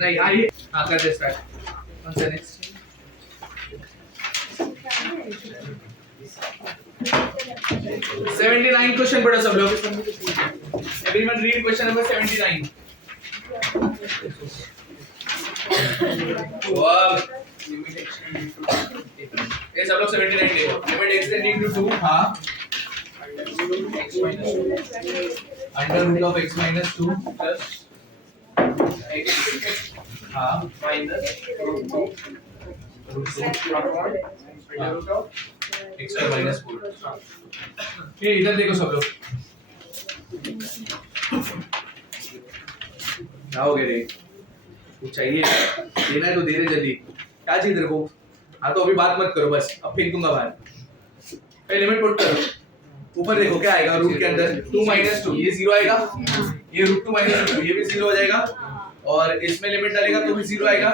नहीं आइए हाँ कर दे स्टार्ट कौन सा नेक्स्ट 79 क्वेश्चन पढ़ो सब लोग एवरीवन रीड क्वेश्चन नंबर 79 वाह ये सब लोग 79 देखो लिमिट एक्सटेंडिंग टू 2 हां under root of x minus 2 plus x हाँ minus root 2 upon root of x square minus 4 ये इधर देखो सब लोग क्या हो गया रे कुछ चाहिए देना है तो दे दे जल्दी क्या चाहिए तेरे को हाँ तो अभी बात मत करो बस अब फेंक दूंगा बाहर पहले लिमिट पुट करो ऊपर देखो क्या आएगा रूट के अंदर 2 minus 2 ये 0 आएगा ये रूट 2 minus 2 ये भी 0 हो जाएगा और इसमें लिमिट डालेगा तो भी 0 आएगा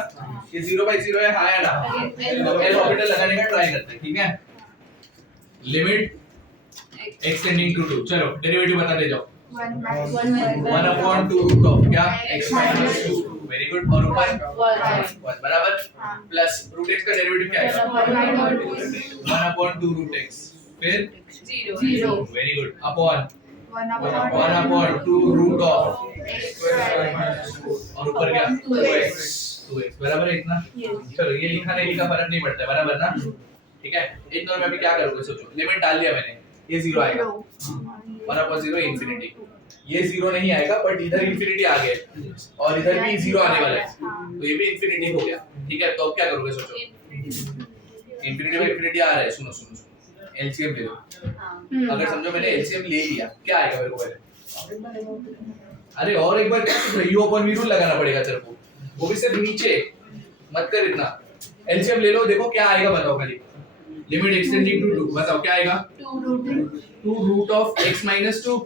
ये 0/0 है हाँ या ना एल ऑर्बिटल लगाने का ट्राई करते हैं ठीक है लिमिट एक्सटेंडिंग टू 2 चलो डेरिवेटिव बता दे जाओ 1/2 रूट ऑफ क्या x minus 2 वेरी गुड और ऊपर 1 बराबर प्लस रूट x का डेरिवेटिव क्या आएगा 1/2 रूट x फिर 0 very good upon 1/2 root of और ऊपर क्या 2x बराबर है इतना चलो ये लिखा नहीं लिखा फर्क नहीं पड़ता बराबर ना ठीक है इन दोनों में अभी क्या करोगे सोचो लिमिट डाल दिया मैंने ये 0 आएगा 1/0 इंफिनिटी ये 0 नहीं आएगा बट इधर इंफिनिटी आ गया और इधर भी 0 आने वाला है तो ये भी इंफिनिटी हो गया ठीक है तो अब क्या करोगे सोचो इंफिनिटी में इंफिनिटी आ रहा है सुनो सुनो एलसीएम ले लो अगर समझो मैंने एलसीएम ले लिया क्या आएगा मेरे को पहले अरे और एक बार यू अपॉन वी रूल लगाना पड़ेगा तेरे को वो भी सिर्फ नीचे मत कर इतना एलसीएम ले लो देखो क्या आएगा बताओ खाली लिमिट एक्सटेंडिंग टू 2 बताओ क्या आएगा 2 root of x minus 2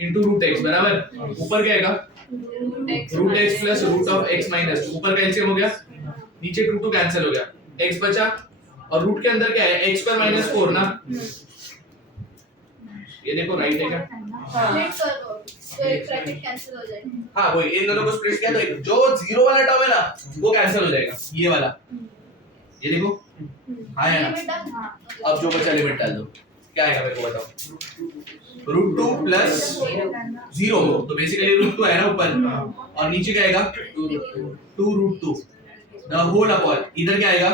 into root x बराबर ऊपर क्या आएगा root x plus root of x minus 2 ऊपर का एलसीएम हो गया नीचे 2 कैंसिल हो गया x बचा और रूट के अंदर क्या है x square minus 4 ना ये देखो राइट है क्या हाँ वो इन दोनों को स्प्लिट किया तो जो 0 वाला टर्म है ना वो कैंसिल हो जाएगा ये वाला ये देखो हाँ है ना अब जो बचा लिमिट डाल दो क्या आएगा मेरे को बताओ रूट 2 प्लस 0 तो बेसिकली रूट 2 है ना ऊपर और नीचे क्या आएगा 2 रूट 2 द होल अपॉन इधर क्या आएगा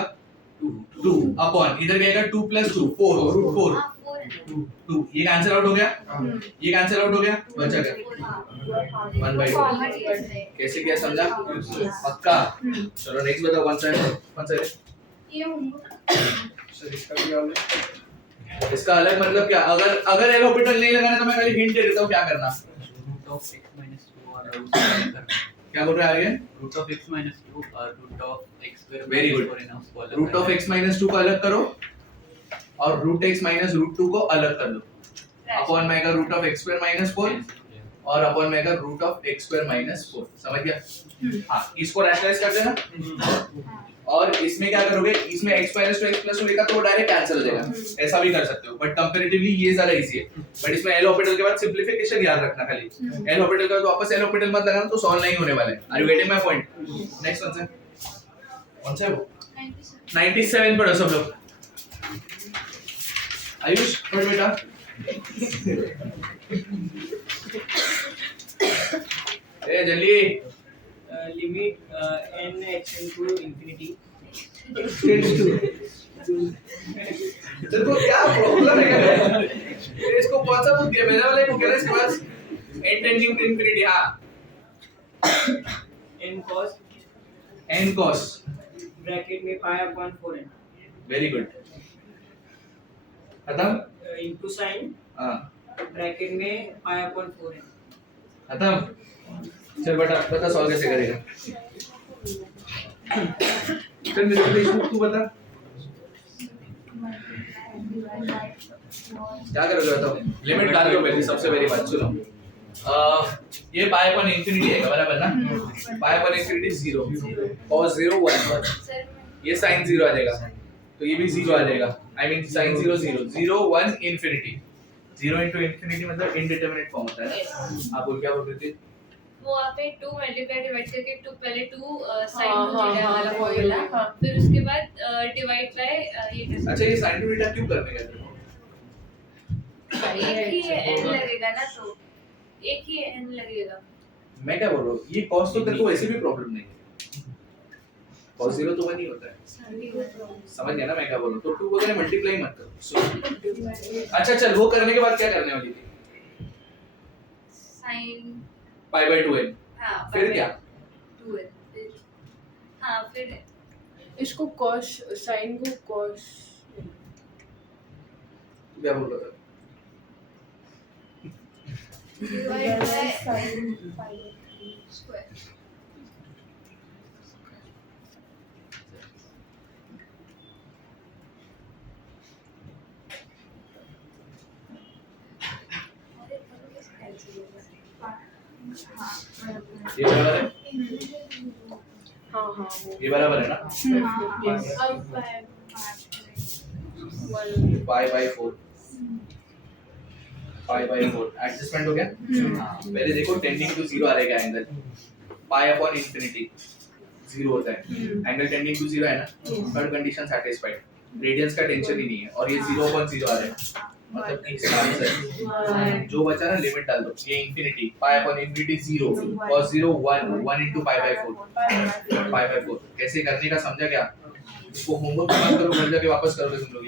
2 अपॉन इधर क्या आएगा 2 प्लस 2 4 रूट 4 2 ये कैंसिल आउट हो गया ये कैंसिल आउट हो गया बचा क्या 1/2 कैसे क्या समझा पक्का चलो नेक्स्ट बताओ कौन सा है ये सर इसका अलग मतलब क्या अगर एल ऑर्बिटल नहीं लगाना तो मैं खाली हिंट दे देता हूं क्या करना रूट ऑफ x minus 2 और क्या बोल रहे हैं आगे रूट ऑफ x minus 2 और root of x square very good root of x minus 2 को अलग करो और रूट x minus रूट 2 को अलग कर लो अपॉन में आएगा root of x square minus 4 और अपॉन में आएगा root of x square minus 4 समझ गया हां इसको रैशनलाइज कर देना और इसमें क्या करोगे इसमें x minus 2 x plus 2 लिखा तो वो डायरेक्ट कैंसिल हो जाएगा ऐसा भी कर सकते हो बट कंपैरेटिवली ये ज्यादा इजी है बट इसमें एल ऑर्बिटल के बाद सिंपलीफिकेशन याद रखना खाली एल ऑर्बिटल के बाद वापस एल ऑर्बिटल मत लगाना तो सॉल्व नहीं होने वाला है are you getting my point next कौन सा है वो 97 पढ़ो सब लोग आयुष पढ़ बेटा ए जल्दी limit n extends to infinity तेरे को क्या प्रॉब्लम है इसको कौन सा बुक दिया मेरे वाले बुक है ना इसके पास n tending to infinity हां n cos ब्रैकेट में pi upon 4n very good खत्म into sin हां ब्रैकेट में pi upon 4n खत्म चल बेटा बता सॉल्व कैसे करेगा चल मेरे को तू बता क्या करोगे बताओ लिमिट डाल दो पहले सबसे पहली बात सुनो ये पाई अपॉन इंफिनिटी है बराबर ना पाई अपॉन इंफिनिटी 0 और 0 1 ये sin 0 आ जाएगा तो ये भी 0 आ जाएगा I mean sin 0 0 0 1 infinity 0 into infinity मतलब इनडिटरमिनेट फॉर्म होता है आप बोल क्या बोल रहे थे वो वहाँ पे 2 मल्टीप्लाई डिवाइड करके 2 पहले 2 sin हाँ, 2 थीटा हाँ, वाला हाँ, फॉर्मूला, हाँ। फिर उसके बाद डिवाइड बाय ये कैसे अच्छा ये sin to theta क्यों करने का तेरे को? एक ही n लगेगा ना, तो एक ही n लगेगा। मैं क्या बोल रहा हूँ, ये cos तो तेरे को वैसे भी प्रॉब्लम नहीं है, cos 0 तो 1 ही होता है, समझ गया ना मैं क्या बोल रहा हूँ? तो 2 वगैरह मल्टीप्लाई मत करो। अच्छा चल, वो करने के बाद क्या करने वाली थी? sin पाई बाय 2n, हाँ फिर क्या? 2n, फिर हाँ फिर इसको cos sin को cos क्या बोल रहा था? Divide by square. ये बराबर है? हाँ हाँ वो ये बराबर है ना? Pi by 4, pi by 4 adjustment हो गया? हाँ, पहले देखो टेंडिंग टू 0 आ रहेगा एंगल, पाई अपॉन इंफिनिटी 0 होता है, एंगल टेंडिंग टू 0 है ना, थर्ड कंडीशन सैटिस्फाइड, रेडियंस का टेंशन ही नहीं है, और ये 0/0 आ रहा है, मतलब इसका आंसर जो बचा ना लिमिट डाल दो, ये infinity pi upon infinity 0 cos 0 1 1 into pi by 4, pi by 4 कैसे करने का समझा क्या? इसको होमवर्क मत करो, घर जाके वापस करोगे तुम लोग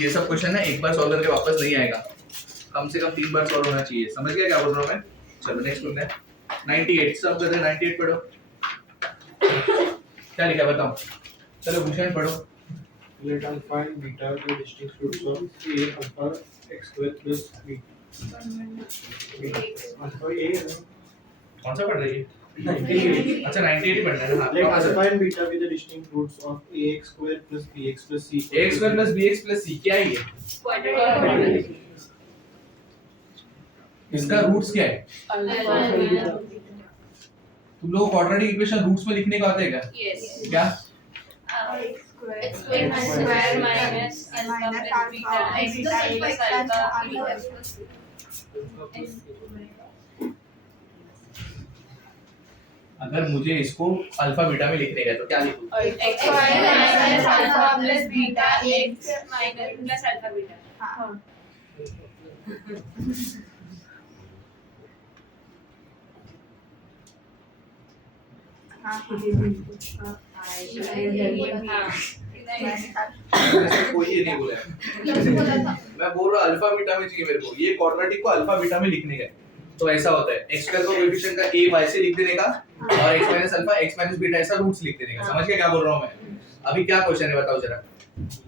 ये सब क्वेश्चन ना एक बार सॉल्व करके वापस नहीं आएगा, कम से कम 3 बार सॉल्व होना चाहिए, समझ गया क्या बोल रहा हूँ मैं? चलो नेक्स्ट क्वेश्चन है 98, सब करते 98 पढ़ो, क्या लिखा बताओ, चलो भूषण पढ़ो। Let alpha and beta be distinct roots of a alpha x square plus b. Alpha a कौन सा पढ़ रही है? 98. अच्छा 98 ही पढ़ना है ना? Let alpha and beta be the distinct roots of ax square plus bx plus c. x square plus bx plus c क्या है ये? क्वाड्रेटिक इसका रूट्स क्या है? अल्फा तुम लोग क्वाड्रेटिक इक्वेशन रूट्स में लिखने का आता है क्या? यस क्या? x square minus alpha plus beta x plus alpha plus अगर मुझे इसको अल्फा बीटा में लिखने का है तो क्या लिखूं? x square minus alpha plus beta x minus plus alpha beta। ऐसा कोई ये नहीं बोला है। मैं बोल रहा अल्फा बीटा में चाहिए मेरे को, ये क्वाड्रेटिक को अल्फा बीटा में लिखने का है। तो ऐसा होता है x स्क्वायर को कोएफिशिएंट का a y से लिख देने का और x minus alpha x minus beta ऐसा रूट्स लिख देने का। समझ गए क्या बोल रहा हूं मैं? अभी क्या क्वेश्चन है बताओ जरा।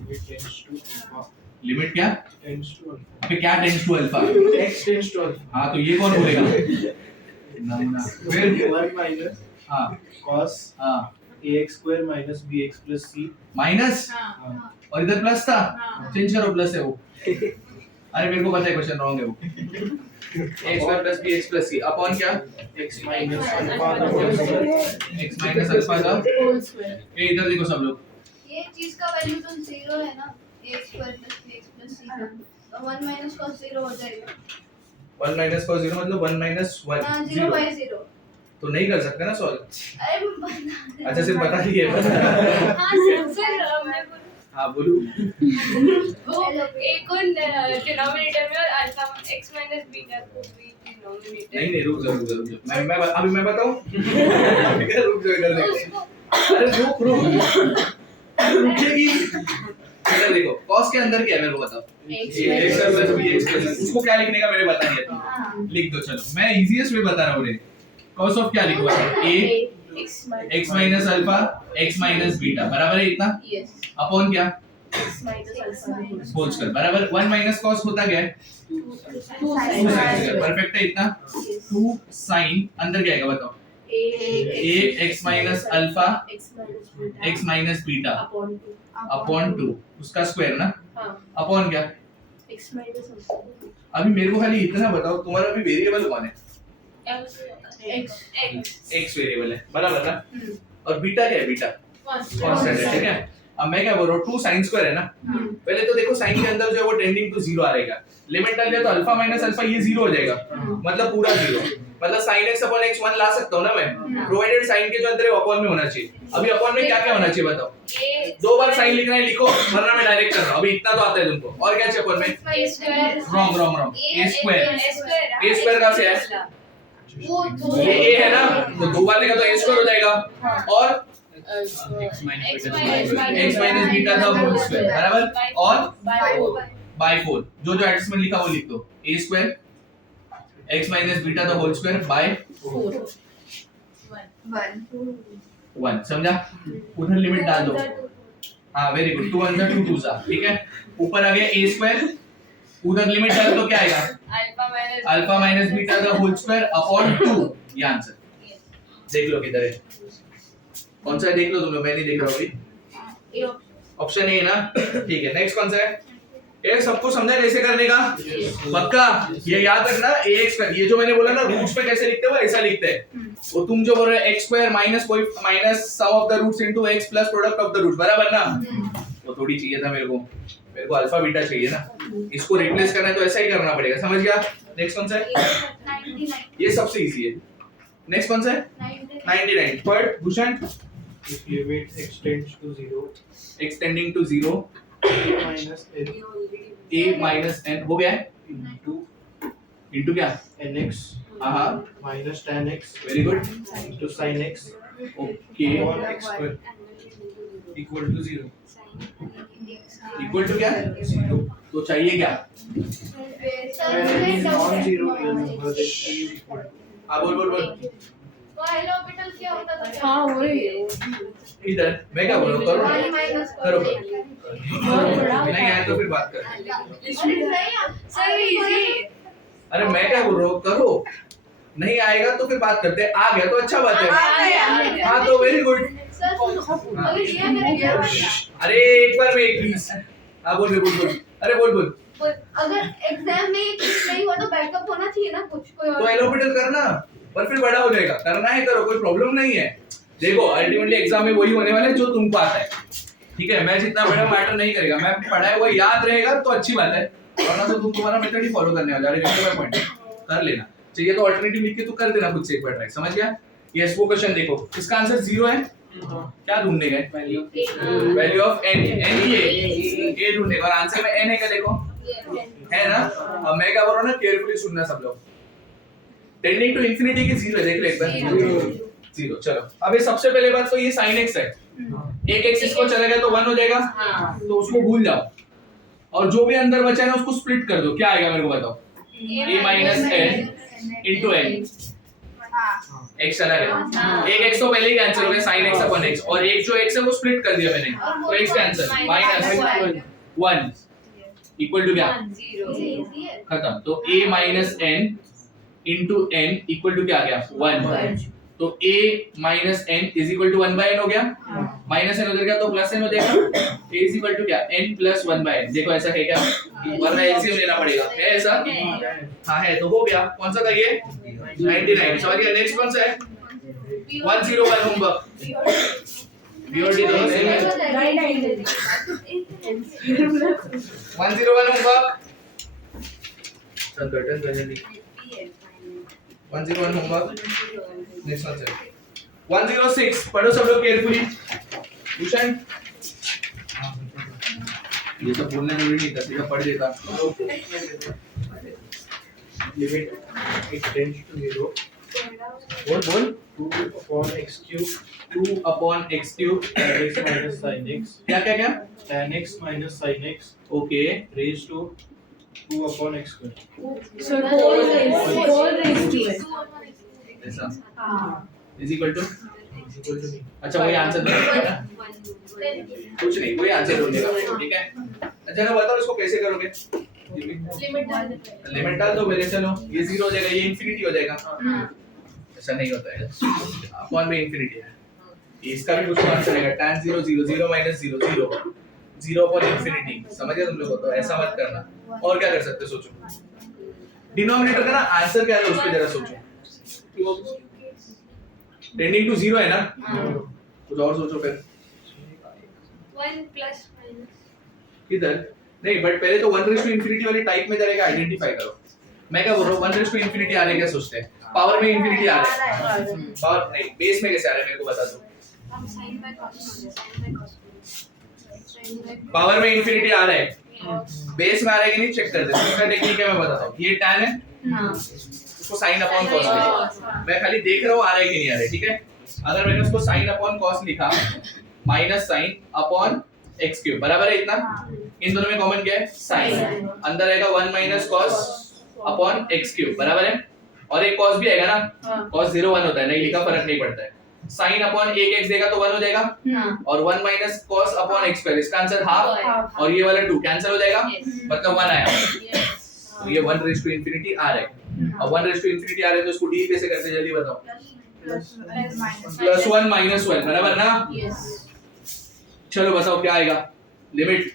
It tends to alpha. Limit क्या? Tends to alpha. अबे क्या tends to alpha? X tends to alpha. हां तो ये कौन बोलेगा? नमूना। फिर 1 minus हां cos हां ax square minus bx plus c. Minus हाँ. और इधर प्लस था, चेंज करो प्लस है वो। अरे मेरे को पता है क्वेश्चन रॉन्ग है वो। x square plus bx plus c upon क्या? X minus alpha the whole square. x minus alpha का होल स्क्वायर ये इधर देखो सब लोग, ये चीज का वैल्यू तो 0 है ना, a square plus bx plus c का, तो 1 माइनस cos 0 हो जाएगा। 1 माइनस cos 0 मतलब 1 माइनस 1 हाँ 0 बाय 0। तो नहीं कर सकते ना सॉल्व। अरे बता अच्छा सिर्फ बता दिए। हाँ सर मैं हाँ बोलू। वो एक और डिनोमिनेटर में और अल्फा x माइनस बीटा को भी डिनोमिनेटर नहीं नहीं रुक जाओ मैं अभी मैं बताऊं। रुक जाओ इधर देखो, अरे रुक रुकेगी। इधर देखो cos के अंदर क्या है मेरे को बताओ। x प्लस bx प्लस उसको क्या लिखने का मैंने बता दिया था, लिख दो। चलो मैं इजीएस्ट वे बता रहा हूँ रे। cos ऑफ क्या लिखूंगा? a x minus alpha x minus beta बराबर है इतना अपॉन क्या? x minus alpha whole square बराबर 1 माइनस cos होता क्या है? 2 sin स्क्वायर परफेक्ट है इतना। 2 sin अंदर क्या आएगा बताओ? a x minus alpha x minus beta upon 2 उसका स्क्वायर ना अपॉन क्या? x माइनस अल्फा अभी मेरे को खाली इतना बताओ, तुम्हारा अभी वेरिएबल कौन है? x वेरिएबल है बराबर ना, और बीटा क्या है? बीटा कांस्टेंट है, ठीक है। अब मैं क्या बोल रहा हूँ 2 sin स्क्वायर है ना, पहले तो देखो sin के अंदर जो है वो टेंडिंग टू 0 आ रहेगा, लिमिट डाल दिया तो अल्फा माइनस अल्फा ये 0 हो जाएगा, मतलब पूरा 0। मतलब sin x upon x 1 ला सकता हूँ ना मैं, प्रोवाइडेड sin के जो अंदर है अपॉन में होना चाहिए। अभी अपॉन में क्या क्या होना चाहिए बताओ? दो बार sin लिखना है लिखो, वरना मैं डायरेक्ट कर रहा हूँ। अभी इतना तो आता है तुमको। और क्या चाहिए अपॉन में? रॉन्ग a स्क्वायर कहाँ से है? ये a है ना, तो दो बार लिखा तो a स्क्वायर हो जाएगा। और x minus x minus beta का होल स्क्वायर बराबर, और बाय 4 जो जो एडजस्टमेंट लिखा वो लिख दो। a square x minus beta का होल स्क्वायर बाय 1, समझा? उधर लिमिट डाल दो। हाँ वेरी गुड, 2 अंदर 2 2 सा, ठीक है। ऊपर आ गया a स्क्वायर, उधर लिमिट डाल दो, क्या आएगा? अल्फा माइनस बीटा का होल स्क्वायर अपॉन 2, ये आंसर। देख लो किधर है, कौन सा है देख लो तुम लोग, मैं नहीं देख रहा हूँ अभी। ऑप्शन ए ना, ठीक है। नेक्स्ट कौन सा है? ये सबको समझा कैसे करने का? पक्का ये याद रखना, ax का ये जो मैंने बोला ना रूट्स पे कैसे लिखते हो ऐसा लिखते हैं। वो तुम जो बोल रहे हो x स्क्वायर माइनस कोई minus sum of the roots into x plus product of the roots, बराबर ना? वो थोड़ी चाहिए था मेरे को अल्फा बीटा चाहिए ना, इसको रिप्लेस करना है तो ऐसा ही करना पड़ेगा, समझ गया? नेक्स्ट कौन सा है? ये सबसे इजी है। नेक्स्ट कौन सा है? 99। Third Bhushan, If limit extends to 0, extending to 0 a a minus n minus n हो गया है into इनटू क्या? nx हाँ minus tan x very good, into sin x okay, upon x square equal to 0। Equal to क्या? 0। तो चाहिए क्या? When n is non-zero real number, then a is equal to हाँ बोल क्या होता था? हाँ वही इधर मैं क्या बोल रहा हूँ, करो ना। y minus करो। बड़ा नहीं आया तो फिर बात कर। Sir easy. अरे मैं क्या बोल रहा हूँ, करो। नहीं आएगा तो फिर बात करते हैं, आ गया तो अच्छा बात है। हाँ तो वेरी गुड। सर अगर ये मेरा अरे एक बार में एक प्लीज। हाँ बोल बोल, अरे बोल। अगर एग्जाम में नहीं हुआ तो बैकअप होना चाहिए ना कुछ, कोई तो और एलोपिटल करना, पर फिर बड़ा हो जाएगा। करना है करो, कोई प्रॉब्लम नहीं है। देखो अल्टीमेटली एग्जाम में वही होने वाला है जो तुमको आता है, ठीक है? मैं जितना बड़ा मैटर नहीं करेगा, मैं पढ़ाया हुआ याद रहेगा तो अच्छी बात है, वरना तो तुम तुम्हारा मेथड ही फॉलो करने वाला है। पॉइंट कर लेना चाहिए तो अल्टरनेटिव लिख के तू कर देना खुद से एक बार ट्राई, समझ गया? यस वो क्वेश्चन देखो, इसका आंसर 0 है। क्या ढूंढने गए? वैल्यू ऑफ n, ये ढूंढने और आंसर में n है क्या? देखो है ना। अब मैं क्या बोल रहा हूँ ना, केयरफुली सुनना सब लोग। टेंडिंग टू इंफिनिटी की 0 देख ले एक बार, 0। चलो अब ये सबसे पहले बात तो ये sin x है, एक x इसको चला गया तो 1 हो जाएगा, तो उसको भूल जाओ और जो भी अंदर बचा है ना उसको स्प्लिट कर दो। क्या आएगा मेरे को बताओ? a minus n into n, x चला गया, एक x तो पहले ही कैंसिल हो गया sin x upon x, और एक जो x है वो स्प्लिट कर दिया मैंने, तो x cancel, minus 1 equal to क्या? खत्म। तो a minus n into n equal to क्या आ गया? 1। तो a minus n is equal to 1 by n हो गया, माइनस n उधर गया तो प्लस n हो जाएगा। a is equal to क्या? n plus 1 by n। देखो ऐसा है क्या? वरना एलसीएम लेना पड़ेगा, है ऐसा? हाँ है, तो हो गया। कौन सा था ये? 99। समझ गया? नेक्स्ट कौन सा है? 101 होमवर्क, बीओडी दो। 101 होमवर्क, चल कर्टन कर जल्दी। 101 होमवर्क। नेक्स्ट वन सर 106 पढ़ो सब लोग केयरफुली। भूषण ये सब बोलने में भी नहीं था, सीधा पढ़ देता। limit extends to 0, बोल 2 upon x cube 2 upon x cube tan x minus sin x क्या क्या क्या? tan x minus sin x okay raised to 2 upon x square. Sir whole raise to है ऐसा हाँ is equal to Equal to me. अच्छा वही answer देगा ना, कुछ नहीं वही आंसर ढूंढेगा, ठीक है? अच्छा ना बताओ इसको कैसे करोगे? लिमिट डाल दो पहले, चलो ये 0 हो जाएगा, ये इंफिनिटी हो जाएगा। ऐसा नहीं होता है, अपॉन में इंफिनिटी है। इसका भी कुछ आंसर आएगा, tan 0 0 0 minus 0 0 0 अपॉन इंफिनिटी। समझ गए तुम लोग? तो ऐसा मत करना। और क्या कर सकते हो सोचो, डिनोमिनेटर का ना आंसर क्या है उस पे जरा सोचो। टेंडिंग टू 0 है ना, कुछ और सोचो फिर। 1 plus minus इधर नहीं, बट पहले तो 1 रेज़ टू इंफिनिटी वाली टाइप में जरा आइडेंटिफाई करो। मैं क्या बोल रहा हूँ 1 रेज़ टू इंफिनिटी आ रहा है क्या सोचते हैं? पावर में इंफिनिटी आ रहा है, पावर नहीं बेस में कैसे आ रहा है मेरे को बता दो। पावर में इंफिनिटी आ रहा है, बेस में आ रहा है कि नहीं चेक कर दे। दूसरा टेक्निक है मैं बताता हूँ, ये tan है, उसको sin अपॉन cos लिखा, मैं खाली देख रहा हूँ आ रहा है कि नहीं आ रहा है, ठीक है। अगर मैंने उसको sin अपॉन cos लिखा minus sin upon x cube बराबर है इतना, इन दोनों में कॉमन क्या है sin, अंदर आएगा 1 minus cos upon x cube बराबर है, और एक cos भी आएगा ना, cos 0 1 होता है, नहीं लिखा फर्क नहीं पड़ता है। sin अपॉन 1x देगा तो 1 हो जाएगा, और 1 minus cos upon x square, इसका आंसर हाफ, और ये वाला 2 कैंसिल हो जाएगा, मतलब 1 आया। तो ये 1 रेज़ टू इंफिनिटी आ रहा है। अब 1 रेज़ टू इंफिनिटी आ रहा है तो उसको डी कैसे करते हैं जल्दी बताओ। प्लस 1 माइनस 1 बराबर ना, चलो बताओ क्या आएगा। Limit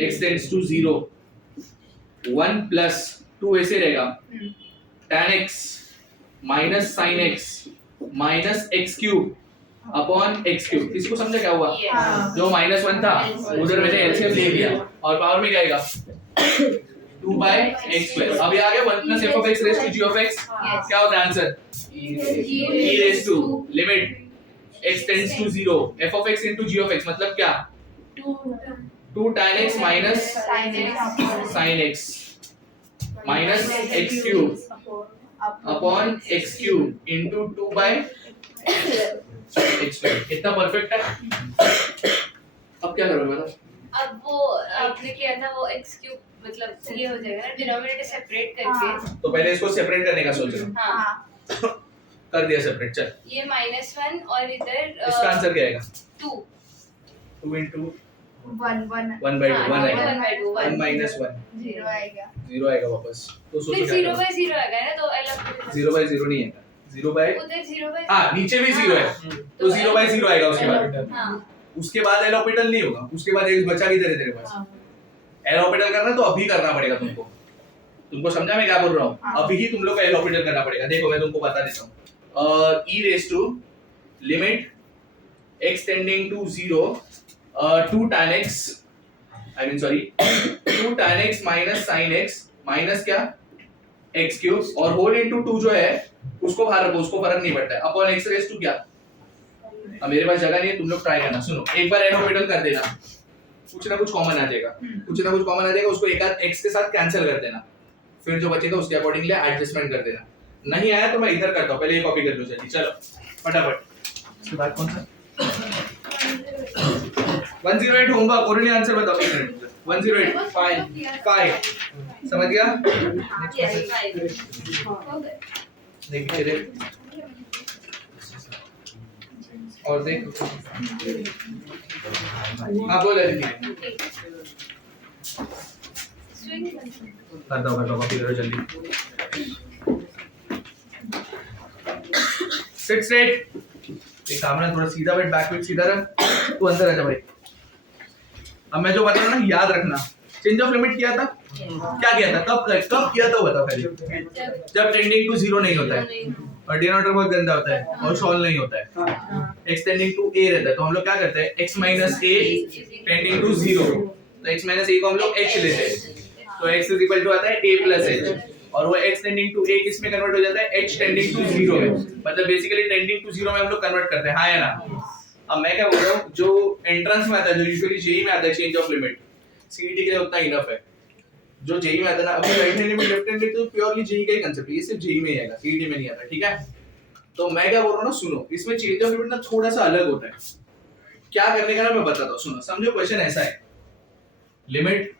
x tends to 0, 1 plus 2 ऐसे रहेगा, tan x minus sin x minus x cube upon x cube. किसी को समझा क्या हुआ? जो माइनस 1 था उधर मैंने एलसीएम ले लिया, और पावर में क्या आएगा 2 बाय x स्क्वायर। अब ये आ गया 1 plus f of x raise to g of x, क्या होता है answer e raise to limit x tends to 0 f of x into g of x, मतलब क्या 2 tan x minus sin x minus x cube upon x cube into 2 by x square. इतना perfect है। अब क्या करोगे बताओ। अब वो आपने किया था वो x क्यूब, मतलब ये हो जाएगा ना डिनोमिनेटर सेपरेट करके। तो पहले इसको सेपरेट करने का सोच रहा हूं, हाँ कर दिया सेपरेट, चल ये -1 और इधर इसका आंसर क्या आएगा 2 2 into 1 1 by 2 1 हाँ, आएगा, 1 by 2 1 minus 1 0 आएगा। 0 आएगा वापस। तो सोचो फिर क्या 0 करोगे? by 0 आएगा ना, तो अलग 0 by 0 नहीं आएगा, 0 by उधर 0 by हाँ नीचे भी 0 है, तो 0 by 0 आएगा उसके बाद। हाँ उसके बाद एल ऑर्बिटल नहीं होगा, उसके बाद एक बचा किधर है तेरे पास। एल ऑर्बिटल करना तो अभी करना पड़ेगा तुमको, तुमको समझा मैं क्या बोल रहा हूँ। अभी ही तुम लोग को एल ऑर्बिटल करना पड़ेगा। देखो मैं तुमको बता देता हूँ, e raised to limit x tending to 0 2 tan x I mean sorry 2 tan x minus sin x minus क्या x क्यूब, और होल इनटू 2 जो है उसको बाहर रखो, उसको फर्क नहीं पड़ता है, अपॉन x रेज़ टू क्या। अब मेरे पास जगह नहीं है, तुम लोग ट्राई करना। सुनो एक बार एल ऑर्बिटल कर देना, कुछ ना कुछ कॉमन आ जाएगा, कुछ ना कुछ कॉमन आ जाएगा, उसको एक आध x के साथ कैंसिल कर देना, फिर जो बचेगा उसके अकॉर्डिंगली एडजस्टमेंट कर देना। नहीं आया तो मैं इधर करता हूं, पहले ये कॉपी कर लो जल्दी, चलो फटाफट। इसके बाद कौन सा 108 होमवर्क, ओरिजिनल आंसर बताओ 1 मिनट। 108 5 समझ गया। देख पीछे देख और देख, हाँ बोल रही थी, कर दो कॉपी करो जल्दी। सिट स्ट्रेट, एक काम ना थोड़ा सीधा बैठ, बैकवर्ड सीधा रह, तू अंदर आ जा भाई। अब मैं जो बता रहा हूँ ना याद रखना, चेंज ऑफ लिमिट किया था, क्या किया था, कब किया था बताओ पहले। जब टेंडिंग टू 0 नहीं होता है, और डिनोमिनेटर बहुत गंदा होता है और सॉल्व नहीं होता है, x टेंडिंग टू a रहता है, तो हम लोग क्या करते हैं x minus a tending to 0, तो x माइनस a को हम लोग h लेते हैं, तो x इज इक्वल टू आता है a प्लस h, और वो x टेंडिंग टू a किस में कन्वर्ट हो जाता है h टेंडिंग टू 0 में, मतलब बेसिकली टेंडिंग टू 0 में हम लोग कन्वर्ट करते हैं, हाँ या ना। अब मैं क्या बोल रहा हूँ, जो एंट्रेंस में आता है, जो यूजुअली जेईई में आता है चेंज ऑफ लिमिट, सीईटी के लिए उतना इनफ है। जो जेईई में आता है ना, अभी right hand limit left hand limit तो प्योरली जेईई का ही कांसेप्ट है, ये सिर्फ जेईई में ही आएगा, सीईटी में नहीं आता, ठीक है। तो मैं क्या बोल रहा हूँ ना, सुनो, इसमें चेंज ऑफ लिमिट ना थोड़ा सा अलग होता है। क्या करने का ना मैं बताता हूँ, सुनो समझो। क्वेश्चन ऐसा है, limit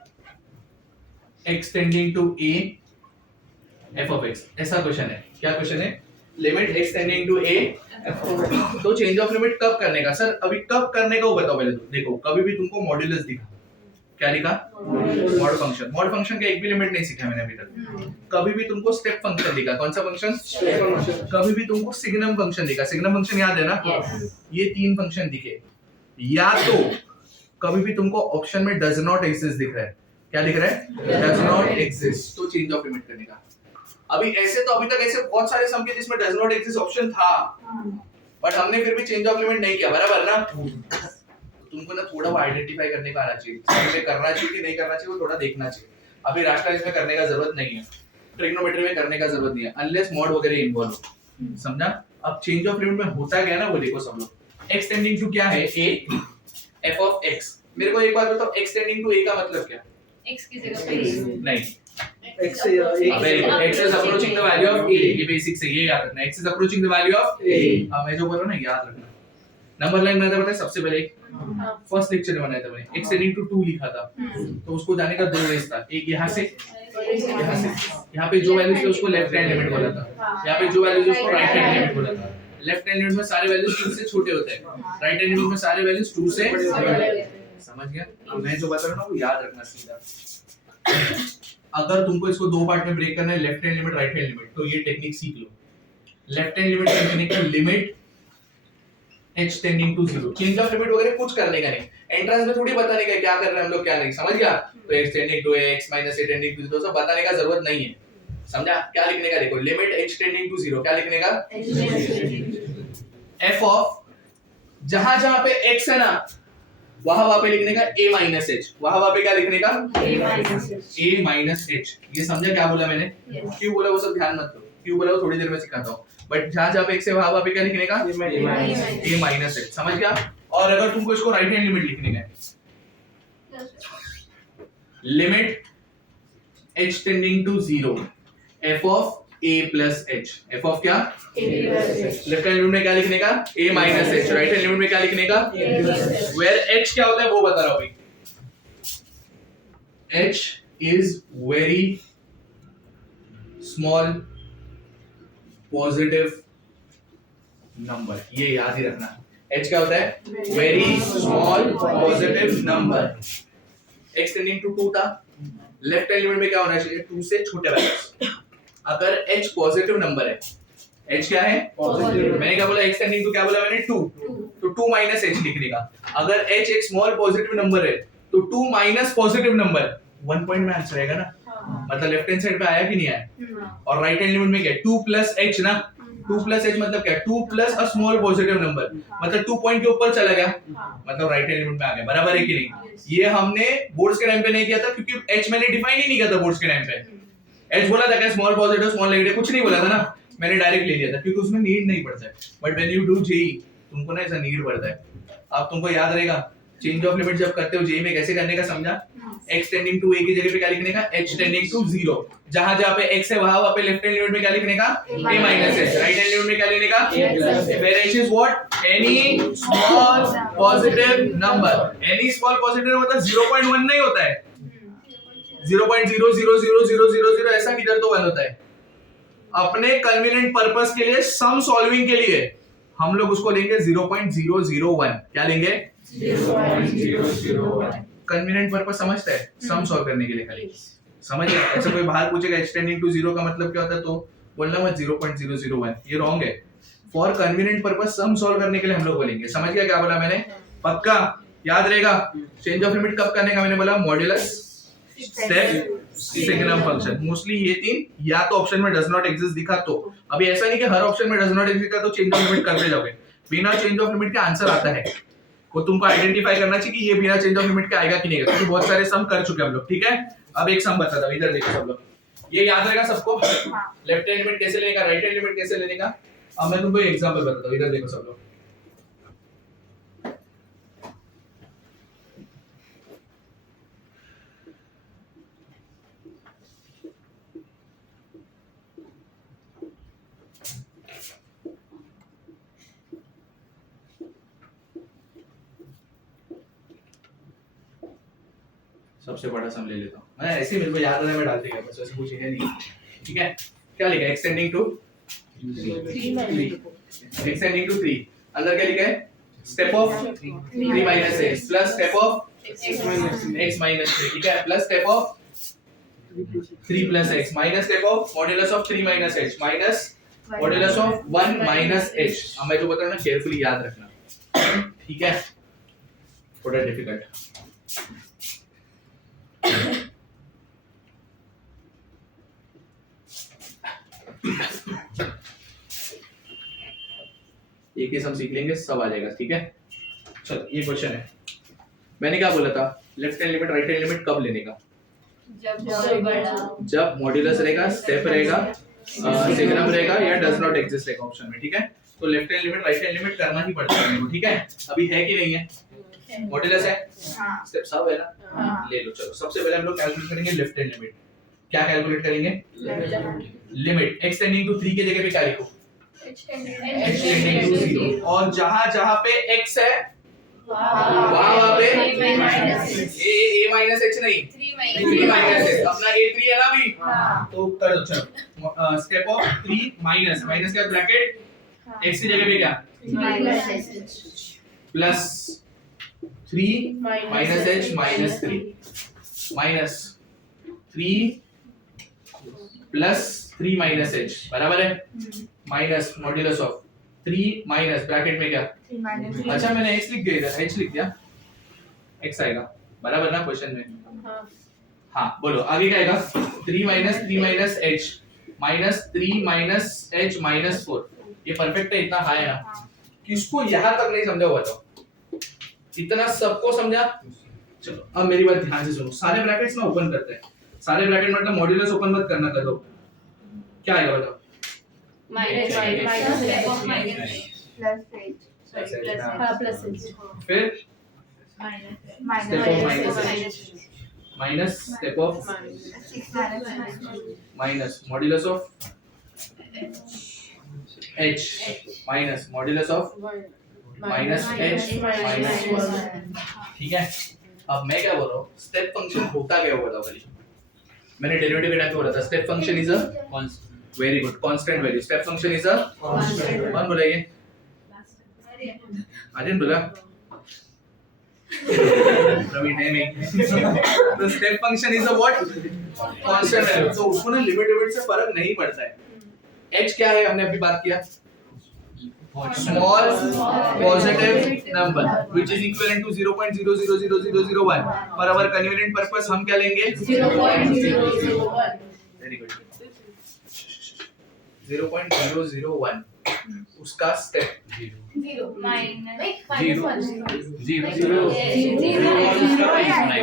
x tending to a f of x, ऐसा क्वेश्चन है। क्या क्वेश्चन है, limit x tending to a f of x। तो चेंज ऑफ लिमिट कब करने का सर, अभी कब करने का वो बताओ पहले। तो देखो कभी भी तुमको मॉड्यूलस दिखा, क्या लिखा, मॉड फंक्शन। मॉड फंक्शन का एक भी लिमिट नहीं सीखा मैंने अभी तक। कभी भी तुमको स्टेप फंक्शन दिखा, कौन सा फंक्शन, स्टेप फंक्शन। कभी भी तुमको सिग्नम फंक्शन दिखा, सिग्नम फंक्शन याद है ना, ये 3 फंक्शन दिखे। या तो कभी भी तुमको ऑप्शन में डज नॉट एग्जिस्ट दिख रहा है, क्या दिख रहा है, डज नॉट एग्जिस्ट, तो चेंज ऑफ लिमिट करने का। अभी ऐसे तो अभी तक ऐसे बहुत सारे सम के जिसमें डज नॉट एग्जिस्ट ऑप्शन था, बट हमने फिर भी चेंज ऑफ लिमिट नहीं किया, बराबर ना। तुमको ना थोड़ा वो आइडेंटिफाई करने का आना चाहिए, इसमें करना चाहिए कि नहीं करना चाहिए, वो थोड़ा देखना चाहिए। अभी राष्ट्र इसमें करने का जरूरत नहीं है, ट्रिग्नोमेट्री में करने का जरूरत नहीं है अनलेस मॉड वगैरह इन्वॉल्व हो, समझा। अब चेंज ऑफ लिमिट में होता क्या है ना वो देखो सब लोग। x टेंडिंग टू क्या है a f ऑफ x। मेरे को एक बात बताओ x टेंडिंग टू a का मतलब क्या? x की जगह पे नहीं X से very good, x is approaching the value of a, ये बेसिक से ये याद रखना, x is approaching the value of a। अब मैं जो बोल रहा हूं ना याद रखना। नंबर लाइन मैंने बताया सबसे पहले फर्स्ट लेक्चर में बनाया था मैंने, x टेंडिंग टू 2 लिखा था, तो उसको जाने का दो वेज था, एक यहाँ से यहाँ से, यहाँ पे जो वैल्यूज थे उसको लेफ्ट हैंड लिमिट बोला था, यहाँ पे जो वैल्यूज उसको राइट हैंड लिमिट बोला था। लेफ्ट हैंड लिमिट में सारे वैल्यूज 2 से छोटे होते हैं, राइट हैंड लिमिट में सारे वैल्यूज 2 से बड़े। समझ गया? अब मैं जो बता रहा हूं ना वो याद रखना सीधा। अगर तुमको इसको दो पार्ट में ब्रेक करना है, left hand limit right hand limit, तो ये टेक्निक सीख लो। लेफ्ट हैंड लिमिट लिखने का limit h tending to 0, change of limit वगैरह कुछ करने का नहीं, एंट्रेंस में थोड़ी बताने का क्या कर रहे हैं हम लोग क्या नहीं, समझ गया? तो x tending to x minus a tending to 0 सब बताने का जरूरत नहीं है, समझा? क्या लिखने का देखो, लिमिट h टेंडिंग टू 0 क्या लिखने का f ऑफ जहां पे x है ना वहां पे लिखने का a माइनस h, वहां पे क्या लिखने का a माइनस h। ये समझा क्या बोला मैंने? क्यों बोला वो सब ध्यान मत दो, क्यों बोला वो थोड़ी देर में सिखाता हूँ, बट जहां पे x है वहां पे क्या लिखने का a माइनस h, समझ गया? और अगर तुमको इसको राइट हैंड लिमिट लिखने का है, limit h tending to 0 f of a plus h, f of क्या लेफ्ट हैंड लिमिट में क्या लिखने का a minus h, right hand limit में क्या लिखने का वेयर h क्या होता है वो बता रहा हूं अभी। h is very small positive number, ये याद ही रखना। h क्या होता है very small positive number. x tending to 2 था, लेफ्ट हैंड लिमिट में क्या होना चाहिए 2 से छोटे वैल्यूज। अगर h पॉजिटिव नंबर है, h क्या है पॉजिटिव, मैंने क्या बोला x टेंडिंग टू क्या बोला मैंने 2, तो 2 माइनस h लिखने का। अगर h एक स्मॉल पॉजिटिव नंबर है तो 2 माइनस पॉजिटिव नंबर 1 पॉइंट में आंसर आएगा ना, मतलब लेफ्ट हैंड साइड पे आया कि नहीं आया? और राइट हैंड लिमिट में क्या है 2 प्लस h ना, 2 प्लस h मतलब क्या 2 plus a small positive number, मतलब 2 पॉइंट के ऊपर चला गया, मतलब राइट हैंड लिमिट में आ गया। बराबर है कि नहीं? ये हमने बोर्ड्स के टाइम पे नहीं किया था क्योंकि h मैंने डिफाइन ही नहीं किया था बोर्ड्स के टाइम पे। h बोला था क्या स्मॉल पॉजिटिव स्मॉल नेगेटिव कुछ नहीं बोला था ना, मैंने डायरेक्ट ले लिया था क्योंकि उसमें नीड नहीं पड़ता है, but when you do JEE तुमको ना ऐसा नीड पड़ता है। अब तुमको याद रहेगा चेंज ऑफ लिमिट जब करते हो जेई में कैसे करने का, समझा? x टेंडिंग टू a की जगह पे क्या लिखने का h टेंडिंग टू 0, जहां पे x है वहां पे लेफ्ट हैंड लिमिट में क्या लिखने का a minus h, right hand limit में क्या लेने का where h is what any small positive number, any small positive मतलब 0.1 नहीं होता है, 0.0000000 ऐसा किधर तो 1 होता है। अपने कन्वीनिएंट पर्पस के लिए सम सॉल्विंग के लिए हम लोग उसको लेंगे 0.001, क्या लेंगे 0.001। कन्वीनिएंट पर्पस समझता है सम सॉल्व करने के लिए खाली, समझ गया? ऐसा कोई बाहर पूछेगा h टेंडिंग टू 0 का मतलब क्या होता है तो बोलना मत 0.001, ये रॉन्ग है। For convenient purpose sum solve करने के लिए हम लोग बोलेंगे, समझ गया क्या बोला मैंने? पक्का याद रहेगा। चेंज ऑफ लिमिट कब करने का मैंने बोला? Modulus, step, second function, mostly ये तीन, या तो ऑप्शन में डज नॉट एग्जिस्ट दिखा तो, अभी ऐसा नहीं कि हर ऑप्शन में डज नॉट एग्जिस्ट दिखा तो चेंज ऑफ लिमिट करते जाओगे, बिना चेंज ऑफ लिमिट के आंसर आता है, वो तुमको आइडेंटिफाई करना चाहिए कि ये बिना चेंज ऑफ लिमिट के आएगा कि नहीं आएगा, क्योंकि बहुत सारे सम कर चुके हम लोग, ठीक है? अब एक सम बता दो, इधर देखो सब लोग, ये याद रहेगा सबको, लेफ्ट हैंड लिमिट कैसे लेने का, राइट हैंड लिमिट कैसे लेने का। अब मैं तुमको एक एग्जांपल बताता हूं, इधर देखो सब लोग, सबसे बड़ा सम ले लेता हूँ मैं, ऐसे मेरे को याद है मैं डाल देगा, बस वैसे कुछ है नहीं, ठीक है? क्या लिखा है? एक्सटेंडिंग टू 3, एक्सटेंडिंग टू 3, अंदर क्या लिखा है? Step of 3 minus x plus step of x minus 3, ठीक है? Plus step of 3 plus x minus step of modulus of 3 minus h minus modulus of 1 minus h। अब मैं जो बता रहा हूं ना केयरफुली याद रखना, ठीक है? थोड़ा डिफिकल्ट, एक ही सम सीख लेंगे सब आ जाएगा, ठीक है? चलो ये क्वेश्चन है, मैंने क्या बोला था? Left hand limit right hand limit कब लेने का? जब मॉड्यूलस रहेगा, स्टेप रहेगा, सिग्नम रहेगा या डज नॉट एग्जिस्ट रहेगा ऑप्शन में, ठीक है। तो left hand limit right hand limit करना ही पड़ता है, ठीक है। अभी है कि नहीं है? मॉड्यूलस है, स्टेप सब है ना, ले लो। चलो सबसे पहले हम लोग कैलकुलेट करेंगे लेफ्ट हैंड लिमिट। क्या कैलकुलेट करेंगे? लिमिट x टेंडिंग टू 3 की जगह पे क्या लिखो? H x tending to 0। और जहां जहां पे x है वहां पे a माइनस h नहीं, 3 माइनस h। अपना a 3 है ना अभी, तो कर दो। चलो स्टेप ऑफ 3 माइनस माइनस का ब्रैकेट x की जगह पे क्या? Plus 3 minus h minus 3 minus 3 plus 3 minus h बराबर है minus modulus of 3 minus bracket में क्या? अच्छा मैंने x लिख दिया, h लिख दिया, x आएगा बराबर ना क्वेश्चन में। हाँ बोलो आगे क्या आएगा? 3 minus h minus 3 minus h minus 4। ये परफेक्ट है, इतना हाई है ना। किसको यहाँ तक नहीं समझा हुआ बताओ? इतना सबको समझा? चलो अब मेरी बात ध्यान से सुनो। सारे ब्रैकेट्स ना ओपन करते हैं। सारे ब्रैकेट मतलब मॉड्यूलस ओपन मत करना, कर दो। क्या आएगा बताओ? फिर minus step of minus modulus of h minus modulus of minus h minus 1। ठीक है। अब मैं क्या बोल रहा हूँ, स्टेप फंक्शन होता क्या होगा बताओ। मैंने डेरिवेटिव के टाइम पे बोला था step function is a very good constant value. Step function is a कौन बोला ये? आर्यन बोला, प्रवीण है नहीं। तो step function is a what? Constant value. तो उसको ना लिमिट लिमिट से फर्क नहीं पड़ता है। h क्या है हमने अभी बात किया? Small positive number which is equivalent to 0.000001। For our convenient purpose हम क्या लेंगे? 0.001। Very good. 0.001 उसका स्टेप 0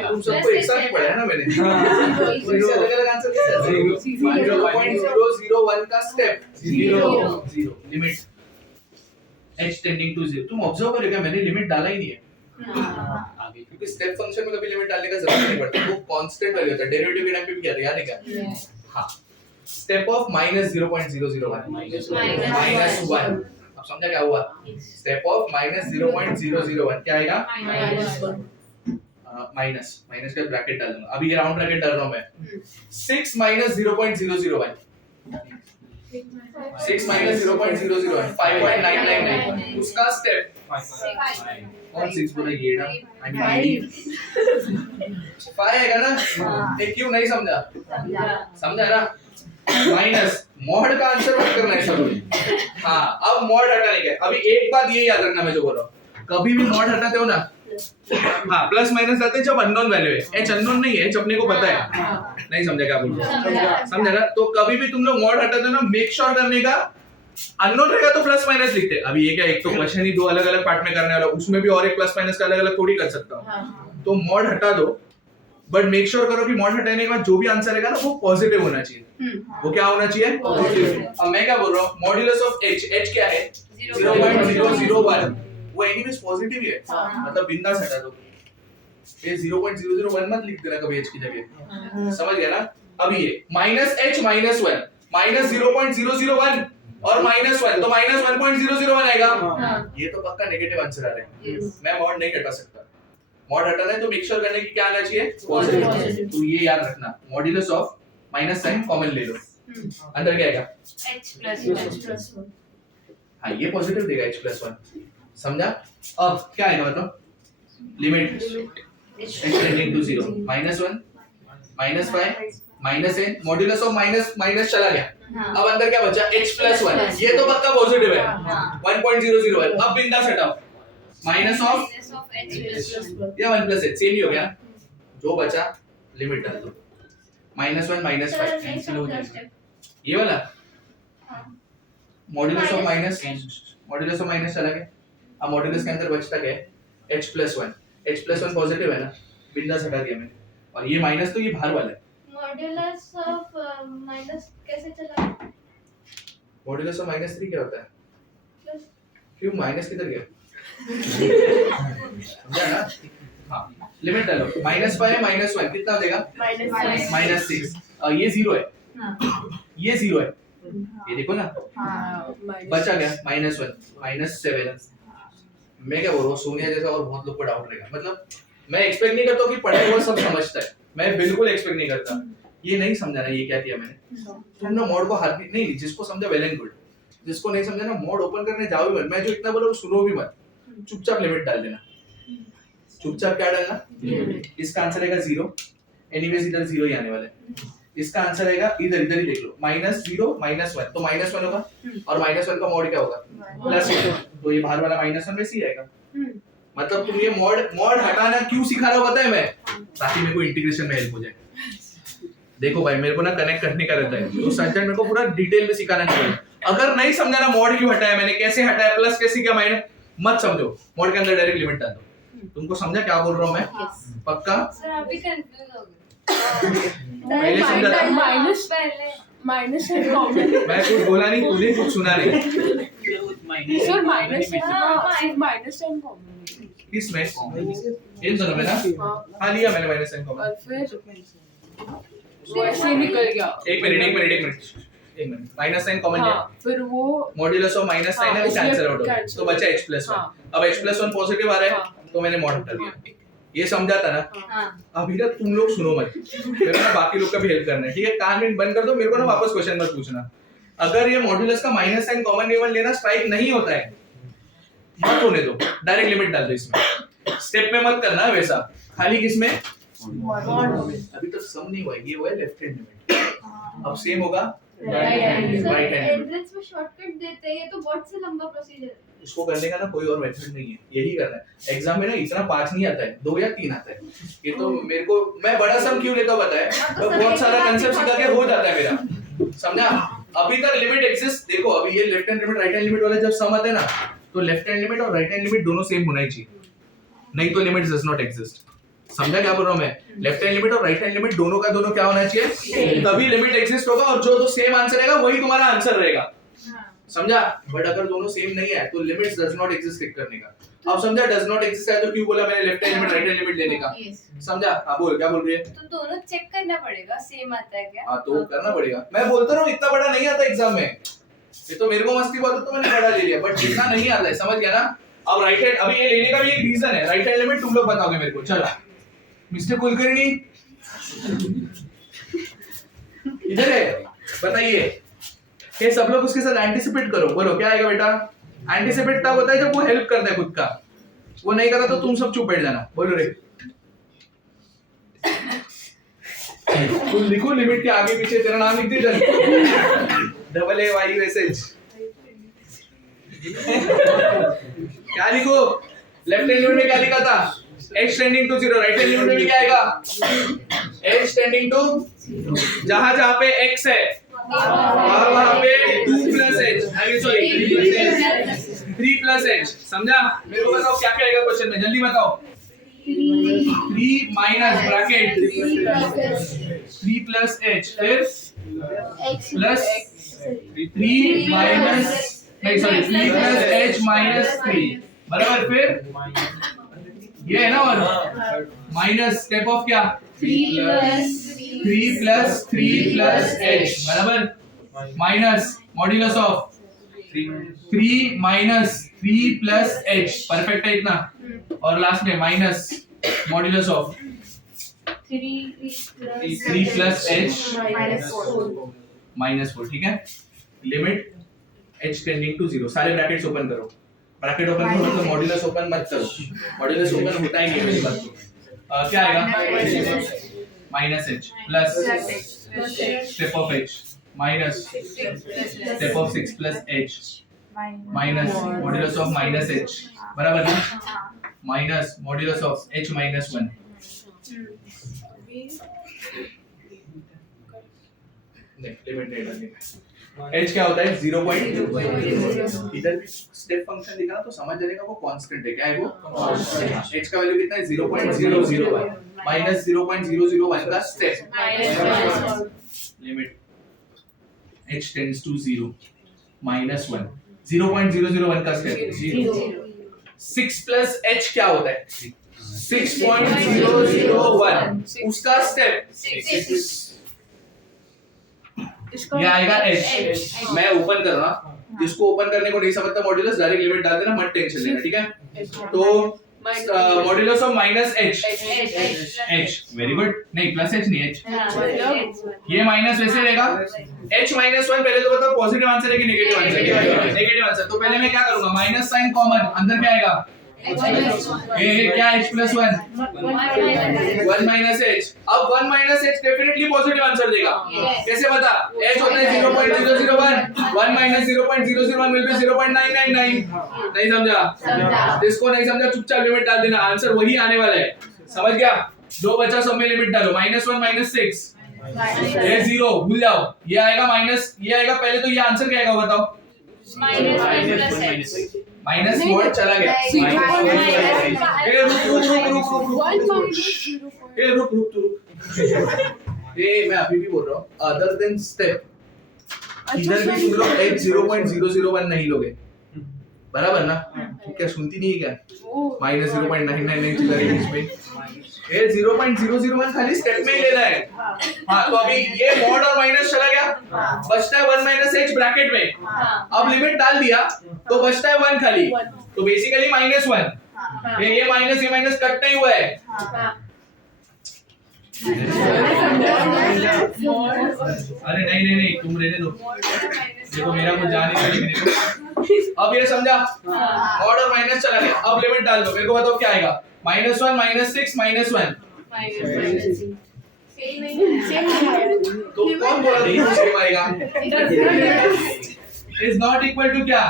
तुम सबको एक साथ ही पढ़ा है ना मैंने। जीरो अलग अलग आंसर कैसे? 0.001 का step 0 limit h tending to 0। तुम ऑब्जर्व करेगा मैंने लिमिट डाला ही नहीं है आगे, क्योंकि स्टेप फंक्शन में कभी लिमिट डालने का जरूरत नहीं पड़ता, वो कांस्टेंट वैल्यू होता है। डेरिवेटिव के टाइम पे भी क्या था याद है क्या? हां स्टेप ऑफ माइनस 0.001 माइनस 1। अब समझा क्या हुआ? स्टेप ऑफ माइनस 0.001 क्या आएगा? माइनस माइनस का ब्रैकेट डाल दूंगा। अभी ये राउंड ब्रैकेट डाल रहा हूं मैं। 6 माइनस 0.001 6 माइनस 0.001 5.999 उसका स्टेप कौन 6 बोला ये ना आई मीन 5 आएगा ना। ये क्यों नहीं समझा? समझा ना? माइनस मॉड का आंसर मत करना है सब। हाँ अब मॉड हटाने का। अभी एक बात ये याद रखना मैं जो बोल रहा हूँ, कभी भी मॉड हटाते हो ना, हाँ प्लस माइनस आते हैं जब अननोन वैल्यू है। h अननोन नहीं है, h अपने को पता है। नहीं समझा क्या बोल रहा हूँ? समझा ना? तो कभी भी तुम लोग मॉड हटाते हो ना, मेक श्योर करने का अननोन रहेगा तो प्लस माइनस लिखते। अभी ये क्या, एक तो क्वेश्चन ही 2 अलग अलग पार्ट में करने वाला, उसमें भी और एक प्लस माइनस का अलग अलग थोड़ी कर सकता हूँ। तो मॉड हटा दो, बट मेक श्योर करो कि मॉड हटाने के बाद जो भी आंसर रहेगा ना वो पॉजिटिव होना चाहिए। वो क्या होना चाहिए? पॉजिटिव। अब मैं क्या बोल रहा हूँ, मॉड्यूलस ऑफ h क्या है? 0.001। वो एनीवेज पॉजिटिव ही है, मतलब बिंदास हटा दो। ये 0.001 मत लिख देना कभी h की जगह। समझ गया ना? अभी ये माइनस h माइनस 1 माइनस 0.001 और माइनस 1 तो माइनस 1.001 आएगा। ये तो पक्का नेगेटिव आंसर आ रहा है। मैं मॉड नहीं हटा सकता। मॉड हटाना है तो मेक श्योर करने की क्या आना चाहिए? पॉजिटिव। तो ये याद रखना, modulus of minus sign common ले लो, अंदर क्या आएगा? h+1। हाँ ये पॉजिटिव देगा h+1। समझा? अब क्या आएगा बताओ? Limit h tending to 0 -1 -5 -n modulus of minus minus चला गया। अब अंदर क्या बचा? h+1। ये तो पक्का पॉजिटिव है 1.001। अब बिंदास हटाओ, माइनस ऑफ या 1 + h सेम ही हो गया। जो बचा लिमिट डाल दो, -1 -5 कैंसिल हो जाएगा। ये वाला मॉड्यूलस ऑफ माइनस चला गया। अब मॉड्यूलस के अंदर बचता क्या है? h+1 पॉजिटिव है ना, बिंदास हटा दिया मैंने। और ये माइनस तो ये बाहर वाला है, मॉड्यूलस ऑफ माइनस कैसे चला? मॉड्यूलस ऑफ -3 क्या होता है? प्लस क्यों माइनस किधर गया? समझा ना? हाँ लिमिट डालो -5 है -1 कितना हो जाएगा? -6 ये 0 है ये 0 है ये देखो ना बचा गया -1 -7 मैं क्या बोल रहा हूँ सोनिया जैसा और बहुत लोग को डाउट रहेगा मतलब मैं एक्सपेक्ट नहीं करता हूँ कि पढ़े हुआ सब समझता है मैं बिल्कुल एक्सपेक्ट नहीं करता ये नहीं समझाना ये क्या किया मैंने तुम ना मोड को हाथ नहीं जिसको समझा वेल एंड गुड जिसको नहीं समझा ना मोड ओपन करने जाओ भी मत मैं जो इतना बोला वो सुनो भी मत चुपचाप लिमिट डाल देना चुपचाप क्या डालना इसका आंसर आएगा 0 एनीवेज इधर 0 ही आने वाला है इसका आंसर आएगा इधर इधर ही देख लो -0 -1 तो -1 होगा और -1 का मॉड क्या होगा +1 तो ये बाहर वाला -1 वैसे ही आएगा मतलब तुम ये मॉड हटाना क्यों सिखा रहा हूं पता है मैं ताकि मेरे को इंटीग्रेशन में हेल्प हो जाए देखो भाई मेरे को ना कनेक्ट करने का रहता है तो सज्जन मेरे को पूरा डिटेल में सिखाना चाहिए अगर नहीं समझाना मॉड क्यों हटाया मैंने कैसे हटाया प्लस कैसे किया माइनस मत समझो मॉड के अंदर डायरेक्ट लिमिट डाल दो तुमको समझा क्या बोल रहा हूं मैं पक्का सर आप भी कंफ्यूज हो गए पहले समझा था माइनस पहले माइनस है कॉमन मैं कुछ बोला नहीं तूने कुछ सुना नहीं सर माइनस है सिर्फ माइनस साइन कॉमन किसमें इन दोनों में ना हाँ लिया मैंने माइनस साइन कॉमन और फिर वो ऐसे निकल गया एक मिनट माइनस साइन कॉमन लिया फिर वो मॉड्यूलस ऑफ माइनस साइन है वो इसलिए कैंसिल आउट हो गया cancel तो बचा x+1 अब x+1 पॉजिटिव आ रहा है तो मैंने मॉड हटा दिया ये समझा था ना अभी तक तुम लोग सुनो मत मेरे को बाकी लोग का भी हेल्प करना है ठीक है कान में बंद कर दो मेरे को ना वापस क्वेश्चन मत पूछना अगर ये मॉड्यूलस का माइनस साइन कॉमन लेवल लेना स्ट्राइक नहीं होता है मत होने दो डायरेक्ट लिमिट डाल दो इसमें स्टेप में मत करना वैसा खाली किसमें अभी तो सम नहीं हुआ ये हुआ है लेफ्ट हैंड लिमिट अब सेम होगा राइट हैंड लिमिट एंट्रेंस में शॉर्टकट देते हैं ये तो बहुत से लंबा प्रोसीजर है इसको करने का ना कोई और मेथड नहीं है यही करना है एग्जाम में ना इतना 5 नहीं आता है 2 या 3 आता है ये तो मेरे को मैं बड़ा सम क्यों लेता पता है तो बहुत सारा कांसेप्ट सिखा के हो जाता है मेरा समझा अभी तक लिमिट एग्जिस्ट देखो अभी ये left hand limit right hand limit वाला जब सम आता है ना तो लेफ्ट हैंड लिमिट और राइट हैंड लिमिट दोनों सेम होना ही चाहिए नहीं तो लिमिट डज नॉट एग्जिस्ट समझा क्या बोल रहा हूं मैं लेफ्ट हैंड लिमिट और राइट हैंड लिमिट दोनों का दोनों क्या होना चाहिए तभी लिमिट एग्जिस्ट होगा और जो सेम आंसर रहेगा वही तुम्हारा आंसर रहेगा समझा बट अगर दोनों सेम नहीं है तो लिमिट्स डज नॉट एग्जिस्ट टिक करने का अब समझा डज नॉट एग्जिस्ट है तो क्यों बोला मैंने left hand limit right hand limit लेने का समझा हां बोल क्या बोल रही है तो दोनों चेक करना पड़ेगा सेम आता है क्या हां तो करना पड़ेगा मैं बोलता रहा हूं इतना बड़ा नहीं आता एग्जाम में ये तो मेरे को मस्ती बात तो मैंने बड़ा ले लिया बट इतना नहीं आता है समझ गया ना अब राइट हैंड अभी ये लेने का भी एक रीजन है राइट हैंड लिमिट तुम लोग बताओगे मेरे को चलो मिस्टर कुलकर्णी इधर है बताइए ये सब लोग उसके साथ एंटीसिपेट करो बोलो क्या आएगा बेटा एंटीसिपेट तब होता है जब वो हेल्प करता है खुद का वो नहीं करता तो तुम सब चुप बैठ जाना बोलो रे तुम लिखो लिमिट के आगे पीछे तेरा नाम लिख दे AAYUSH क्या लिखो लेफ्ट हैंड लिमिट में क्या लिखा था h tending to 0 right hand limit में भी क्या आएगा h टेंडिंग टू जहां पे x है वहां पे 2 plus h आई सॉरी 3 plus h समझा मेरे को बताओ क्या क्या आएगा क्वेश्चन में जल्दी बताओ 3 माइनस ब्रैकेट 3 plus h फिर प्लस 3 माइनस नहीं सॉरी 3 plus h minus 3 बराबर फिर ये है ना और माइनस स्टेप ऑफ क्या 3 plus 3 plus h बराबर minus modulus of 3 minus 3 plus h perfect है इतना और लास्ट में minus modulus of 3 plus h -4 ठीक है लिमिट h टेंडिंग टू 0 सारे ब्रैकेट्स ओपन करो ब्रैकेट ओपन करो मतलब मॉड्यूलस ओपन मत करो मॉड्यूलस ओपन होता ही नहीं मेरी बात तो क्या आएगा -h plus step of h minus step of 6 plus h minus modulus of -h बराबर ना minus modulus of h minus 1 नहीं लिमिट नहीं डालनी h क्या होता है 0.0 इधर भी स्टेप फंक्शन दिखा तो समझ जाएगा वो कांस्टेंट है। क्या है वो कांस्टेंट। h का वैल्यू कितना है 0.001 माइनस 0.001 का step limit h tends to 0 minus 1 0.001 का स्टेप 6 प्लस h क्या होता है 6.001 उसका स्टेप ये आएगा h मैं ओपन कर रहा जिसको ओपन करने को नहीं समझता मॉड्यूलस डायरेक्ट लिमिट डाल देना मत टेंशन लेना ठीक है। तो modulus of minus h very good नहीं प्लस h नहीं h ये माइनस वैसे रहेगा h माइनस 1 पहले तो बताओ पॉजिटिव आंसर है कि नेगेटिव आंसर नेगेटिव आंसर। तो पहले मैं क्या करूंगा माइनस साइन कॉमन अंदर क्या आएगा ये क्या h plus 1 1 minus h। अब 1 minus h definitely positive answer देगा कैसे बता h होता है 0.001 1 minus 0.001 will be 0.999 नहीं समझा जिसको नहीं समझा चुपचाप लिमिट डाल देना आंसर वही आने वाला है समझ गया। जो बचा सब में लिमिट डालो -1 -6 ये 0 भूल जाओ ये आएगा माइनस ये आएगा पहले तो ये आंसर क्या आएगा बताओ माइनस मोड चला गया ये मैं अभी भी बोल रहा हूँ अदर देन स्टेप इधर भी तुम लोग h 0.001 नहीं लोगे बराबर ना क्या सुनती नहीं है क्या माइनस 0.999 चला गया इसमें ये 0.001 खाली स्टेप में ही लेना है। हाँ तो अभी ये मॉड और माइनस चला गया बचता है 1 माइनस h ब्रैकेट में अब लिमिट डाल दिया तो बचता है 1 खाली तो बेसिकली -1 ये माइनस कट नहीं हुआ है अरे नहीं तुम रहने दो देखो मेरा कुछ जाने का नहीं अब ये समझा मॉड और माइनस चला गया अब लिमिट डाल दो मेरे को बताओ क्या आएगा -1 -6 -1 तो कौन बोला था सेम आएगा इज नॉट इक्वल टू क्या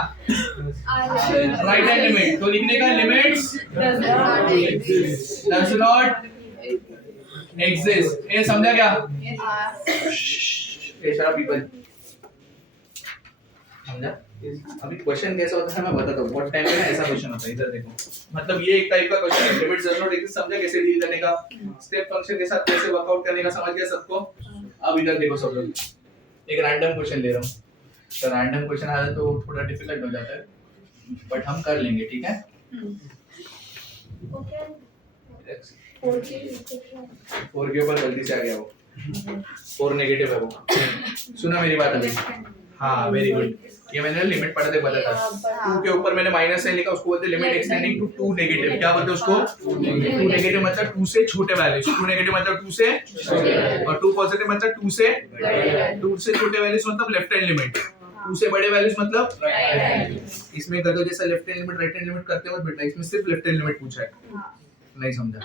राइट हैंड लिमिट तो लिखने का लिमिट्स डज नॉट एग्जिस्ट ये समझा क्या सारा पीपल समझा। अभी क्वेश्चन कैसा होता है मैं बताता हूँ बहुत टाइम में ऐसा क्वेश्चन होता है इधर देखो मतलब ये एक टाइप का क्वेश्चन है लिमिट्स डज नॉट एग्जिस्ट समझा कैसे डील करने का स्टेप फंक्शन के साथ कैसे वर्कआउट करने का समझ गया सबको। अब इधर देखो सब लोग एक रैंडम क्वेश्चन ले रहा हूँ तो रैंडम क्वेश्चन आया तो थोड़ा डिफिकल्ट हो जाता है बट हम कर लेंगे ठीक है। 4 के ऊपर गलती से आ गया वो 4 नेगेटिव है वो सुना मेरी बात अभी हाँ वेरी गुड ये मैंने लिमिट पढ़ते बताया था 2 के ऊपर मैंने माइनस साइन लिखा उसको बोलते लिमिट एक्सटेंडिंग टू 2 नेगेटिव क्या बोलते हैं उसको 2 नेगेटिव मतलब 2 से छोटे वैल्यूज 2 नेगेटिव मतलब 2 से और 2 पॉजिटिव मतलब 2 से छोटे वैल्यूज मतलब लेफ्ट हैंड लिमिट 2 से बड़े वैल्यूज मतलब इसमें कर दो जैसा left hand limit right hand limit करते हो बेटा इसमें सिर्फ लेफ्ट हैंड लिमिट पूछा है नहीं समझा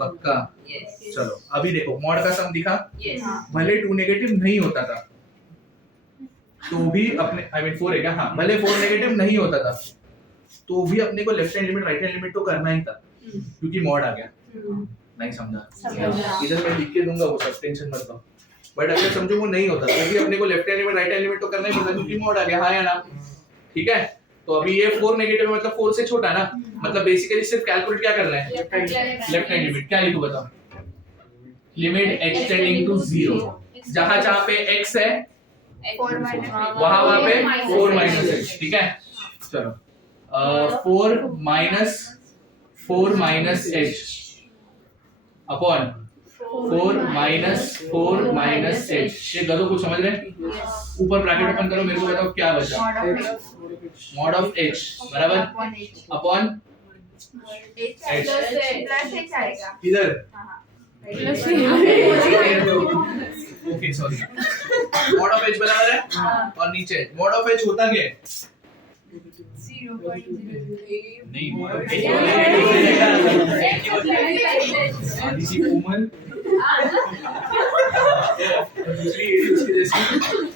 पक्का चलो अभी देखो मॉड का सम दिखा भले 2 नेगेटिव नहीं होता था तो भी अपने आई मीन 4 है क्या हाँ भले 4 नेगेटिव नहीं होता था तो भी अपने को left hand limit right hand limit तो करना ही था क्योंकि मॉड आ गया नहीं समझा इधर मैं लिख के दूंगा वो सब टेंशन मत लो बट अगर समझो वो नहीं होता तो भी अपने को left hand limit right hand limit तो करना ही पड़ता क्योंकि मॉड आ गया हाँ या ना ठीक है। तो अभी ये 4 नेगेटिव मतलब 4 से छोटा ना मतलब बेसिकली सिर्फ कैलकुलेट क्या करना है लेफ्ट हैंड लिमिट क्या लिखूं बताओ लिमिट एक्सटेंडिंग टू 0 जहां पे x है वहां पे 4 माइनस h ठीक है। चलो 4 minus h upon 4 minus h ये दोनों कुछ समझ रहे हैं ऊपर ब्रैकेट ओपन करो मेरे को बताओ क्या बचा मॉड ऑफ h बराबर अपॉन इधर okay sorry mod of h बराबर है और नीचे मॉड ऑफ h होता क्या है नहीं मॉड ऑफ h इसी कोमल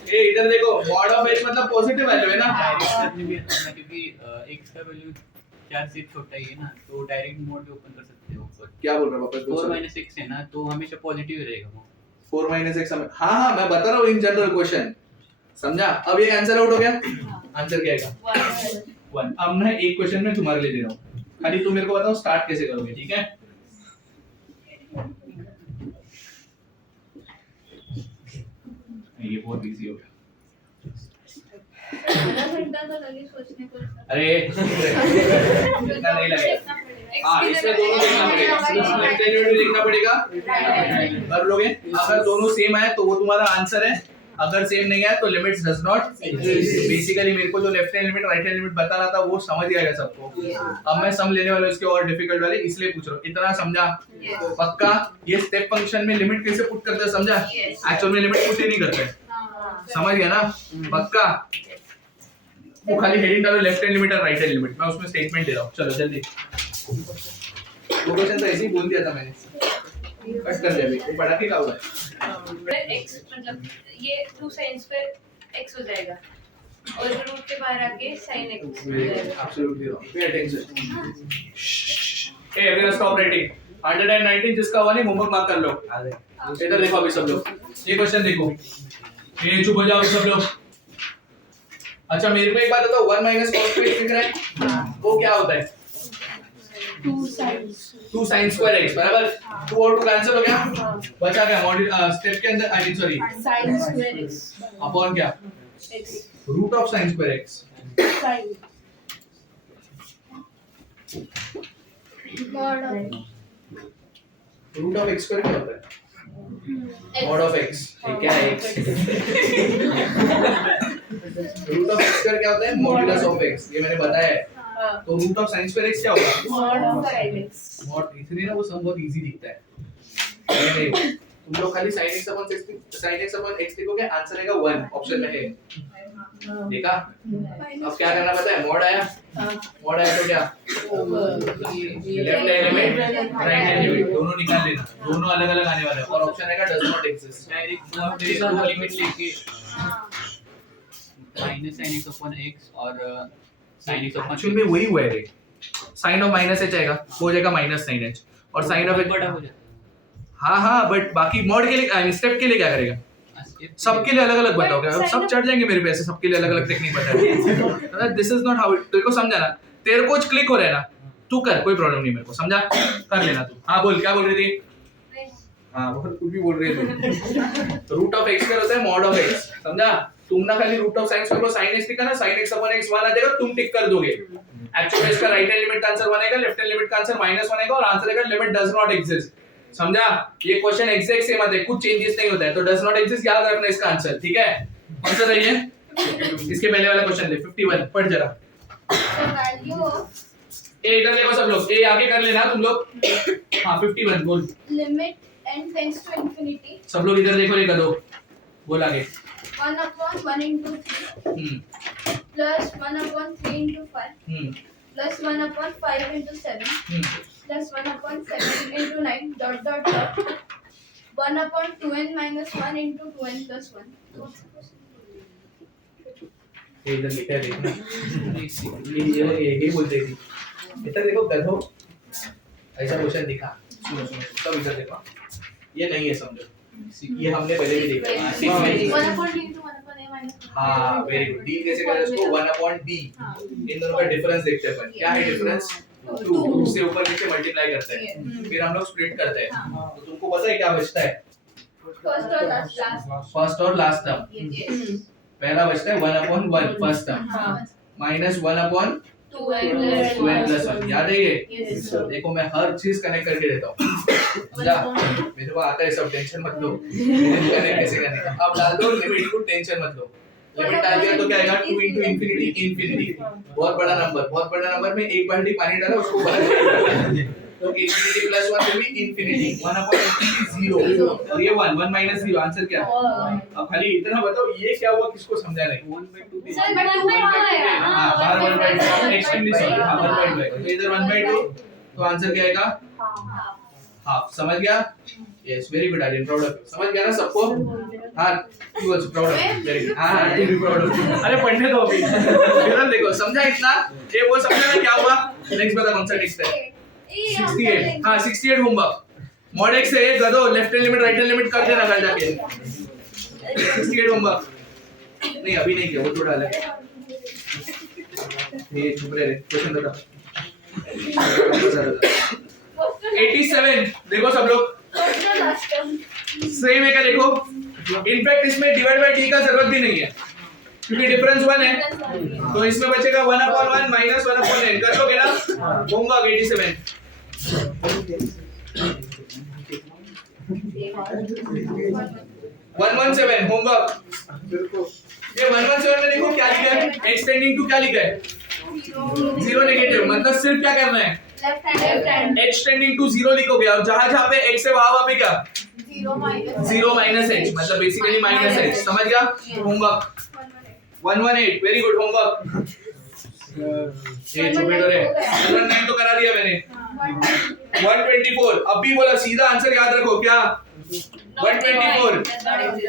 ये इधर देखो मॉड ऑफ h मतलब पॉजिटिव वैल्यू है ना क्योंकि x का वैल्यू 4 से छोटा ही है ना तो डायरेक्ट मोड ओपन कर सकते हो क्या बोल रहा है वापस 4 6 है ना तो हमेशा पॉजिटिव ही रहेगा वो 4 x हाँ मैं बता रहा हूँ इन जनरल क्वेश्चन समझा? अब ये आंसर आउट हो गया। आंसर क्या आएगा? 1। अब मैं एक क्वेश्चन में तुम्हारे लिए दे रहा हूँ, खाली तुम मेरे को बताओ स्टार्ट कैसे करोगे, ठीक है? ये बहुत इजी हो गया। आधा घंटा तो लगे सोचने को। अरे इतना नहीं लगेगा। हाँ, इसमें दोनों देखना पड़ेगा, लेफ्ट हैंड लिमिट भी देखना पड़ेगा, कर लोगे। अगर दोनों सेम आए तो वो तुम्हारा आंसर है, अगर सेम नहीं आया तो लिमिट्स डज नॉट। बेसिकली मेरे को जो left hand limit right hand limit बता रहा था वो समझ गया सबको। अब मैं सम लेने वाला हूं इसके और डिफिकल्ट वाले, इसलिए पूछ रहा हूं। इतना समझा? पक्का? ये स्टेप फंक्शन में लिमिट कैसे पुट करते हैं समझा? एक्चुअल में लिमिट पुट ही नहीं करते, समझ गया ना? पक्का? वो खाली हेडिंग डालो लेफ्ट हैंड लिमिट और राइट हैंड लिमिट, मैं उसमें स्टेटमेंट दे रहा हूं। चलो जल्दी। वो क्वेश्चन तो ऐसे ही बोल दिया था मैंने, कट कर दिया अभी। वो पढ़ा के क्या हुआ है? x मतलब ये 2 sin स्क्वायर x हो जाएगा और रूट के बाहर आके sin x हो जाएगा। Absolutely wrong. Pay attention. Hey, everyone stop writing. 119 जिसका हुआ नहीं होमवर्क मार्क कर लो। इधर देखो अभी सब लोग, ये क्वेश्चन देखो। ये चुप हो जाओ सब लोग। अच्छा मेरे को एक बात बताओ, 1 माइनस cos x दिख रहा है, वो क्या होता है? 2 sin स्क्वायर x बराबर। 2 और 2 कैंसिल हो गया, बचा क्या? मॉड्यूल स्टेप के अंदर I mean sorry sin square x upon क्या? x root of sin square x। sin mod root of x square क्या होता है? Mod of x। ये क्या है x? Root of x square क्या होता है? Modulus of x। ये मैंने बताया है। तो root of sin square x क्या होगा? mod of sin x mod. इसलिए ना वो सम बहुत इजी दिखता है। नहीं तुम लोग खाली sin x अपॉन x लिखोगे, आंसर आएगा 1, ऑप्शन में है। देखा? अब क्या करना पता है? मॉड आया, मॉड आया तो क्या? Left hand limit right hand limit दोनों निकाल लेना, दोनों अलग अलग आने वाले हैं। और ऑप्शन आएगा डज नॉट एग्जिस्ट। डायरेक्ट दो लिमिट लेके minus sin x upon x और sin x upon एक्चुअली में वही हुआ है रे। sin ऑफ माइनस h आएगा, वो हो जाएगा माइनस sin h, और sin ऑफ h बड़ा हो जाता हाँ बट बाकी मॉड के लिए स्टेप के लिए क्या करेगा? है। सबके लिए अलग अलग बताओगे, अब सब चढ़ जाएंगे मेरे पे ऐसे, सबके लिए अलग अलग टेक्निक बताया। दिस इज नॉट हाउ, तेरे को समझा ना? तेरे को क्लिक हो रहा है ना, तू कर, कोई प्रॉब्लम नहीं मेरे को, समझा? कर लेना तू। हाँ बोल, क्या बोल रही थी? हाँ बहुत कुछ भी बोल रही है तू। रूट ऑफ x का होता है मॉड ऑफ x, समझा? तुम ना खाली रूट ऑफ sin स्क्वायर को sin x लिखा ना, sin x अपॉन x 1 आ जाएगा, तुम टिक कर दोगे। एक्चुअली इसका राइट हैंड लिमिट का आंसर 1 आएगा, लेफ्ट हैंड लिमिट का आंसर -1 आएगा, और आंसर आएगा लिमिट डज नॉट एग्जिस्ट। समझा? ये क्वेश्चन एग्जैक्ट सेम आता है, कुछ चेंजेस नहीं होता है, तो डज नॉट एग्जिस्ट याद रखना इसका आंसर, ठीक है? कौन सा सही है? इसके पहले वाला क्वेश्चन ले, 51 पढ़ जरा। वैल्यू ऑफ ए इधर देखो सब लोग, ए आगे कर लेना तुम लोग। हां 51 बोल। Limit n tends to infinity सब लोग इधर देखो, लिख दो, बोल आगे। 1/1 into 3 plus 1/3 into 5 plus 1/5 into 7 plus 1/7 into 9 dot dot dot 1/2n minus 1 into 2n plus 1. ये इधर लिखा है, देखना। ये बोलते थी इधर देखो गधो, ऐसा क्वेश्चन दिखा। सुनो सब इधर देखो, ये नहीं है समझो, ये हमने पहले भी देखा है। 1/d into 1/a minus 1. हाँ वेरी गुड। डी कैसे करें इसको? 1/d। इन दोनों का डिफरेंस देखते हैं अपन, क्या है डिफरेंस? 2 से ऊपर नीचे मल्टीप्लाई करते हैं, फिर हम लोग स्प्लिट करते हैं। तो तुमको पता है क्या बचता है? First or last? फर्स्ट और लास्ट टर्म। पहला बचता है 1/1 first term minus 1/2n 2n+1, याद है ये? देखो मैं हर चीज कनेक्ट करके देता हूँ, समझा? मेरे को आता है सब, टेंशन मत लो कनेक्ट कैसे करने का। अब डाल दो लिमिट को, टेंशन मत लो। लिमिट डाल दिया तो क्या आएगा? 2 into infinity। बहुत बड़ा नंबर में एक बाल्टी पानी डाला, उसको बड़ा तो infinity plus 1 will be infinity। 1/infinity 0 और ये 1 minus 0, आंसर क्या? अब खाली इतना बताओ ये क्या हुआ, किसको समझा नहीं? 1/2 सर 1/2 हाँ 1/2 एक्सट्रीमली सॉरी, हाँ 1/2 तो इधर 1/2, तो आंसर क्या आएगा? हाफ। समझ गया? Yes very good Aryan, proud of you. समझ गया ना सबको? हाँ you also proud of you, very good. हाँ तू भी प्राउड ऑफ यू। अरे पढ़ने दो अभी, इधर देखो, समझा इतना? ये वो समझा ना क्या हुआ? नेक्स्ट बता कौन सा नेक्स्ट है? 68। हाँ 68 होमवर्क। मॉड x है गधो, left hand limit right hand limit कर देना घर जाके। 68 होमवर्क नहीं अभी नहीं किया, वो थोड़ा अलग है। ये चुप रहे, क्वेश्चन बता। 87 देखो सब लोग सेम है क्या? देखो इनफैक्ट इसमें डिवाइड बाय डी का जरूरत भी नहीं है क्योंकि डिफरेंस 1 है, तो इसमें बचेगा 1/1 माइनस 1/n। कर लोगे ना होमवर्क 87। 117 होमवर्क। ये 117 में देखो क्या लिखा है, एक्सटेंडिंग टू क्या लिखा है, जीरो नेगेटिव, मतलब सिर्फ क्या करना है, एक्सटेंडिंग टू जीरो लिखोगे और जहां जहां पे x है वहां पे क्या, जीरो माइनस h, मतलब बेसिकली माइनस h। समझ गया? Homework 118 very good homework. ये छुपेटो रे 119 तो करा दिया मैंने। 124 अब भी बोला, सीधा आंसर याद रखो क्या, 124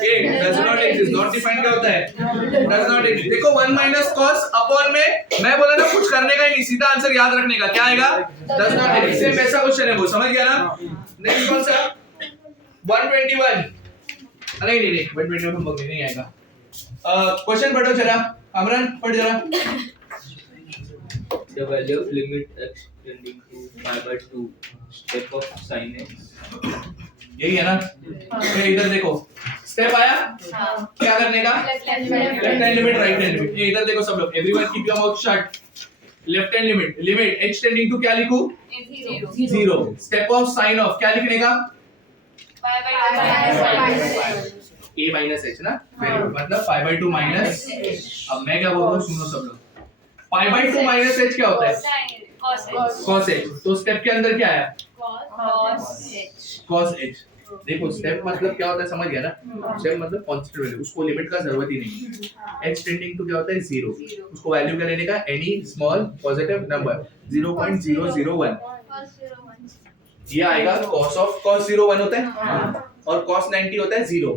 A does not exist, not defined क्या होता है, डज नॉट एग्जिस्ट। देखो 1 माइनस cos अपॉन में मैं बोला ना कुछ करने का ही नहीं, सीधा आंसर याद रखने का, क्या आएगा, डज नॉट एग्जिस्ट। सेम ऐसा क्वेश्चन है वो, समझ गया ना? नेक्स्ट कौन सा 121, नहीं नहीं नहीं 121 हम लोग नहीं आएगा। क्वेश्चन पढ़ो जरा, अमरन पढ़ जरा। The value of limit x tending to pi by 2 step of sin x. यही है ना? ये इधर देखो स्टेप आया, क्या करने का, left hand limit right hand limit. ये इधर देखो सब लोग, everyone keep your mouth shut. Left hand limit, limit x tending to क्या लिखूं, 0। स्टेप ऑफ साइन ऑफ क्या लिखने का, a माइनस h ना, मतलब pi by 2 माइनस, अब मैं क्या बोल रहा हूँ सुनो सब लोग, pi by 2 माइनस h क्या होता है, cos h। तो स्टेप के अंदर क्या आया, cos h। देखो स्टेप मतलब क्या होता है समझ गया ना, स्टेप मतलब कांस्टेंट वैल्यू, उसको लिमिट का जरूरत ही नहीं है। h टेंडिंग टू क्या होता है, 0, उसको वैल्यू क्या लेने का, एनी स्मॉल पॉजिटिव नंबर 0.001, ये आएगा cos of cos 01 होता है और cos 90 होता है 0,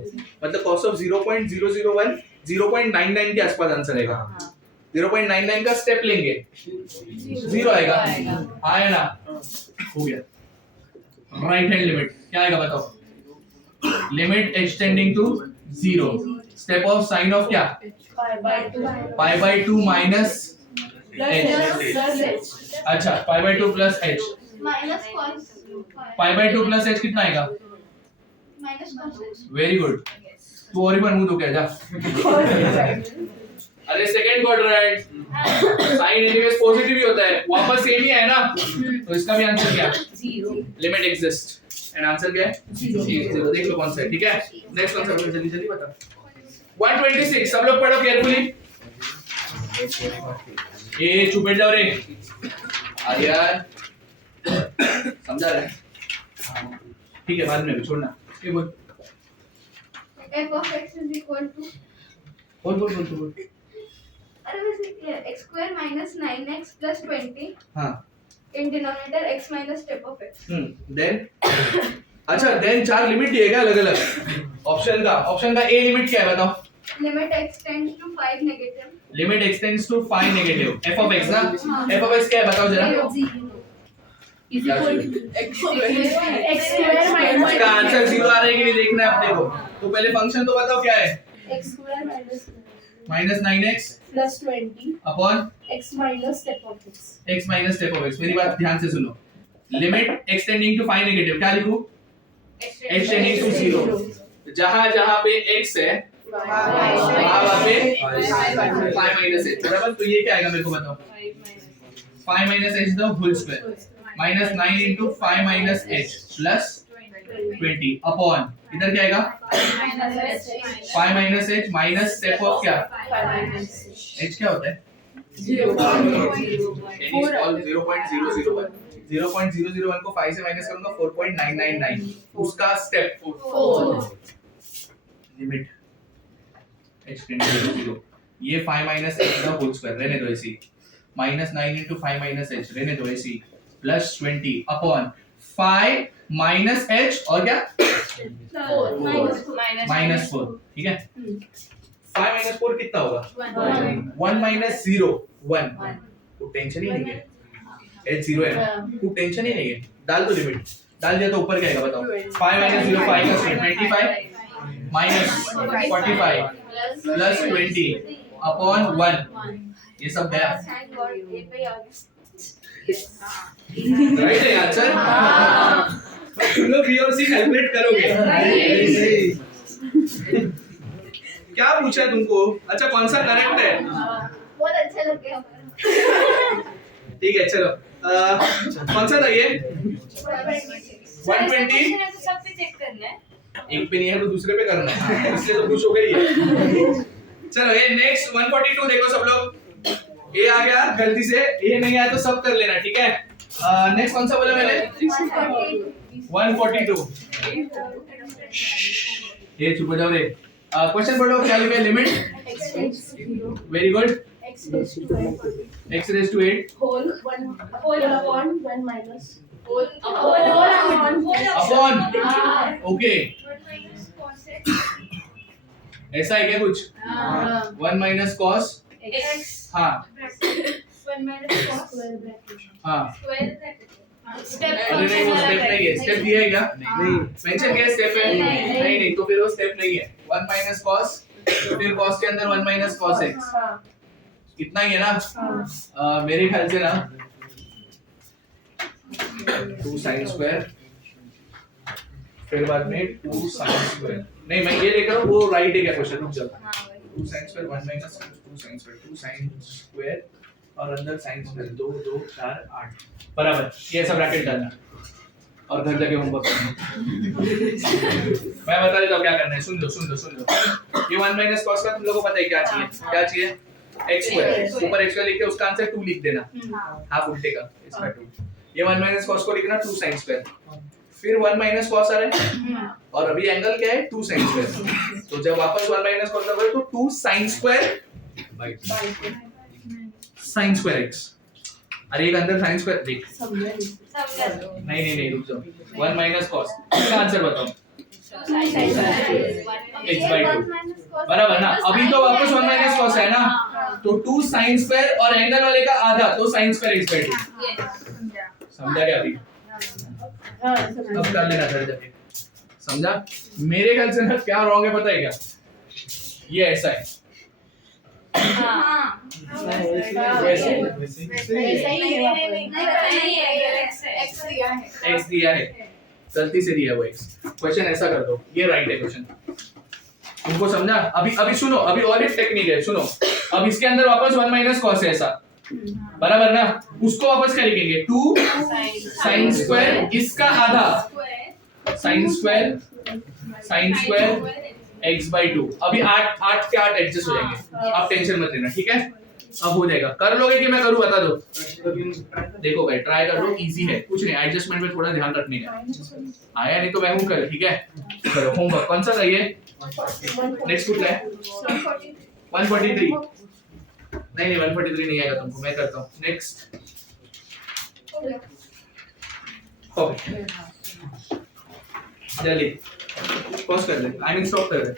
मतलब cos of 0.001 0.99 के आसपास आंसर आएगा। 0.99 का स्टेप लेंगे 0 आएगा, आया ना, हो गया। राइट हैंड लिमिट क्या आएगा बताओ, limit h tending to 0, step of sine of क्या, pi by 2 माइनस h, अच्छा pi by 2 plus h, pi by 2 plus h कितना आएगा, वेरी गुड। तू और एक बार मुंह धो के जा। अरे second quadrant sine anyways positive ही होता है, वापस सेम ही है ना, तो इसका भी आंसर क्या, लिमिट एग्जिस्ट एंड आंसर क्या है 0। देख लो कौन सा है, ठीक है। नेक्स्ट कौन सा, जल्दी जल्दी बता। 126 सब लोग पढ़ो केयरफुली। ए चुप बैठ जाओ रे आर्यन, समझा रहे, ठीक है बाद में भी छोड़ना। ये बोल f of x is equal to, बोल अरे वैसे x square minus 9x plus 20 हाँ in denominator x minus step of x। Then अच्छा देन चार लिमिट दिएगा अलग अलग ऑप्शन का ए लिमिट क्या है बताओ, limit x tends to 5 negative, limit x tends to 5 negative, f of x ना, f ऑफ x क्या है बताओ जरा, is equal to x square minus इसका आंसर 0 आ रहा है कि नहीं देखना है अपने को, तो पहले फंक्शन तो बताओ क्या है, x square minus 9x plus 20 upon x minus step of x। x minus step of x। मेरी बात ध्यान से सुनो, limit x tending to 5 negative क्या लिखूं, x टेंडिंग टू 0, जहां जहां पे x है वहां पे 5 माइनस h, बराबर। तो ये क्या आएगा मेरे को बताओ, 5 minus h the whole square minus 9 into 5 minus h plus 20 upon इधर क्या आएगा 5 minus h minus step of क्या h क्या होता है 0.001 को 5 से माइनस करूंगा 4.999 उसका step 4 limit h tending to 0, ये 5 minus h का होल स्क्वायर रहने दो ऐसी, माइनस 9 into 5 minus h रहने दो ऐसी, प्लस 20 अपॉन 5 माइनस h और क्या माइनस 4, ठीक है। 5 माइनस 4 कितना होगा 1 माइनस 0 1, तो टेंशन ही नहीं है, h 0 है ना, तो टेंशन ही नहीं है, डाल दो लिमिट, डाल दिया तो ऊपर क्या आएगा बताओ, 5 माइनस 0 5 का 25 माइनस 45 प्लस 20 अपॉन 1 ये सब गया Thank God, ये पे आ गया. राइट है आंसर तुम लोग बी और सी कैलकुलेट करोगे क्या पूछा है तुमको अच्छा कौन सा करेक्ट है बहुत अच्छा लग गया हमारा. ठीक है चलो कौन सा था ये 120 तो सब पे चेक करना है. एक पे नहीं है तो दूसरे पे करना है इसलिए तो खुश हो गई है चलो ये नेक्स्ट 142 देखो सब लोग ये आ गया गलती से ये नहीं आया तो सब कर लेना ठीक है नेक्स्ट कौन सा बोला मैंने 142 ये चुप हो जाओ रे क्वेश्चन पढ़ो क्या लिखा है limit very good X raised to 8. x raised to 8 Whole upon 1 minus. Upon okay ऐसा है क्या कुछ 1 माइनस कॉस हाँ हाँ अरे नहीं वो स्टेप नहीं है स्टेप दिया है क्या नहीं मेंशन किया स्टेप है नहीं तो फिर वो स्टेप नहीं है 1 माइनस कॉस फिर कॉस के अंदर 1 माइनस कॉस x इतना ही है ना मेरे ख्याल से ना 2 sin स्क्वायर फिर बाद में 2 sin स्क्वायर नहीं मैं ये लेकर वो राइट है क्या क्वेश्चन रुक जाओ 2 sin square 1 minus 2 sin square 2 sin square और अंदर sin स्क्वायर 2 2 4 8 बराबर ये ऐसा ब्रैकेट डालना और घर जाके होमवर्क करना मैं बता देता हूँ क्या करना है सुन लो ये 1 माइनस cos का तुम लोगों को पता है क्या चाहिए x स्क्वायर ऊपर x स्क्वायर लिख के उसका आंसर 2 लिख देना हाफ उल्टे का इसका 2 ये 1 माइनस cos को लिखना 2 sin स्क्वायर फिर 1 माइनस cos आ रहा है और अभी एंगल क्या है 2 sin स्क्वायर तो जब वापस 1 माइनस cos करोगे तो 2 sin square sin square x अरे एक अंदर sin स्क्वायर देख नहीं रुक जाओ 1 माइनस cos इसका आंसर बताओ x by 2 बराबर ना अभी तो वापस 1 माइनस cos है ना तो 2 sin स्क्वायर और एंगल वाले का आधा तो sin स्क्वायर x by 2 समझा क्या अभी अब कर लेना घर जाके समझा मेरे ख्याल से ना क्या रॉन्ग है पता है क्या ये ऐसा है x दिया है गलती से दिया वो x क्वेश्चन ऐसा कर दो ये राइट है क्वेश्चन तुमको समझा अभी सुनो अभी और एक टेक्निक है सुनो अब इसके अंदर वापस 1 माइनस cos है ऐसा बराबर ना उसको वापस क्या लिखेंगे 2 sin स्क्वायर इसका आधा sin स्क्वायर x by 2 अभी 8 के 8 एडजस्ट हो जाएंगे आप टेंशन मत लेना ठीक है अब हो जाएगा कर लोगे कि मैं करूं बता दो देखो भाई ट्राई कर लो इजी है कुछ नहीं एडजस्टमेंट में थोड़ा ध्यान रखने का आया नहीं तो मैं हूं कर ठीक है करो होमवर्क कौन सा चाहिए नेक्स्ट कुछ है 143 नहीं 143 नहीं आएगा तुमको मैं करता हूं नेक्स्ट ओके जल्दी पॉज कर ले आई मीन स्टॉप कर दे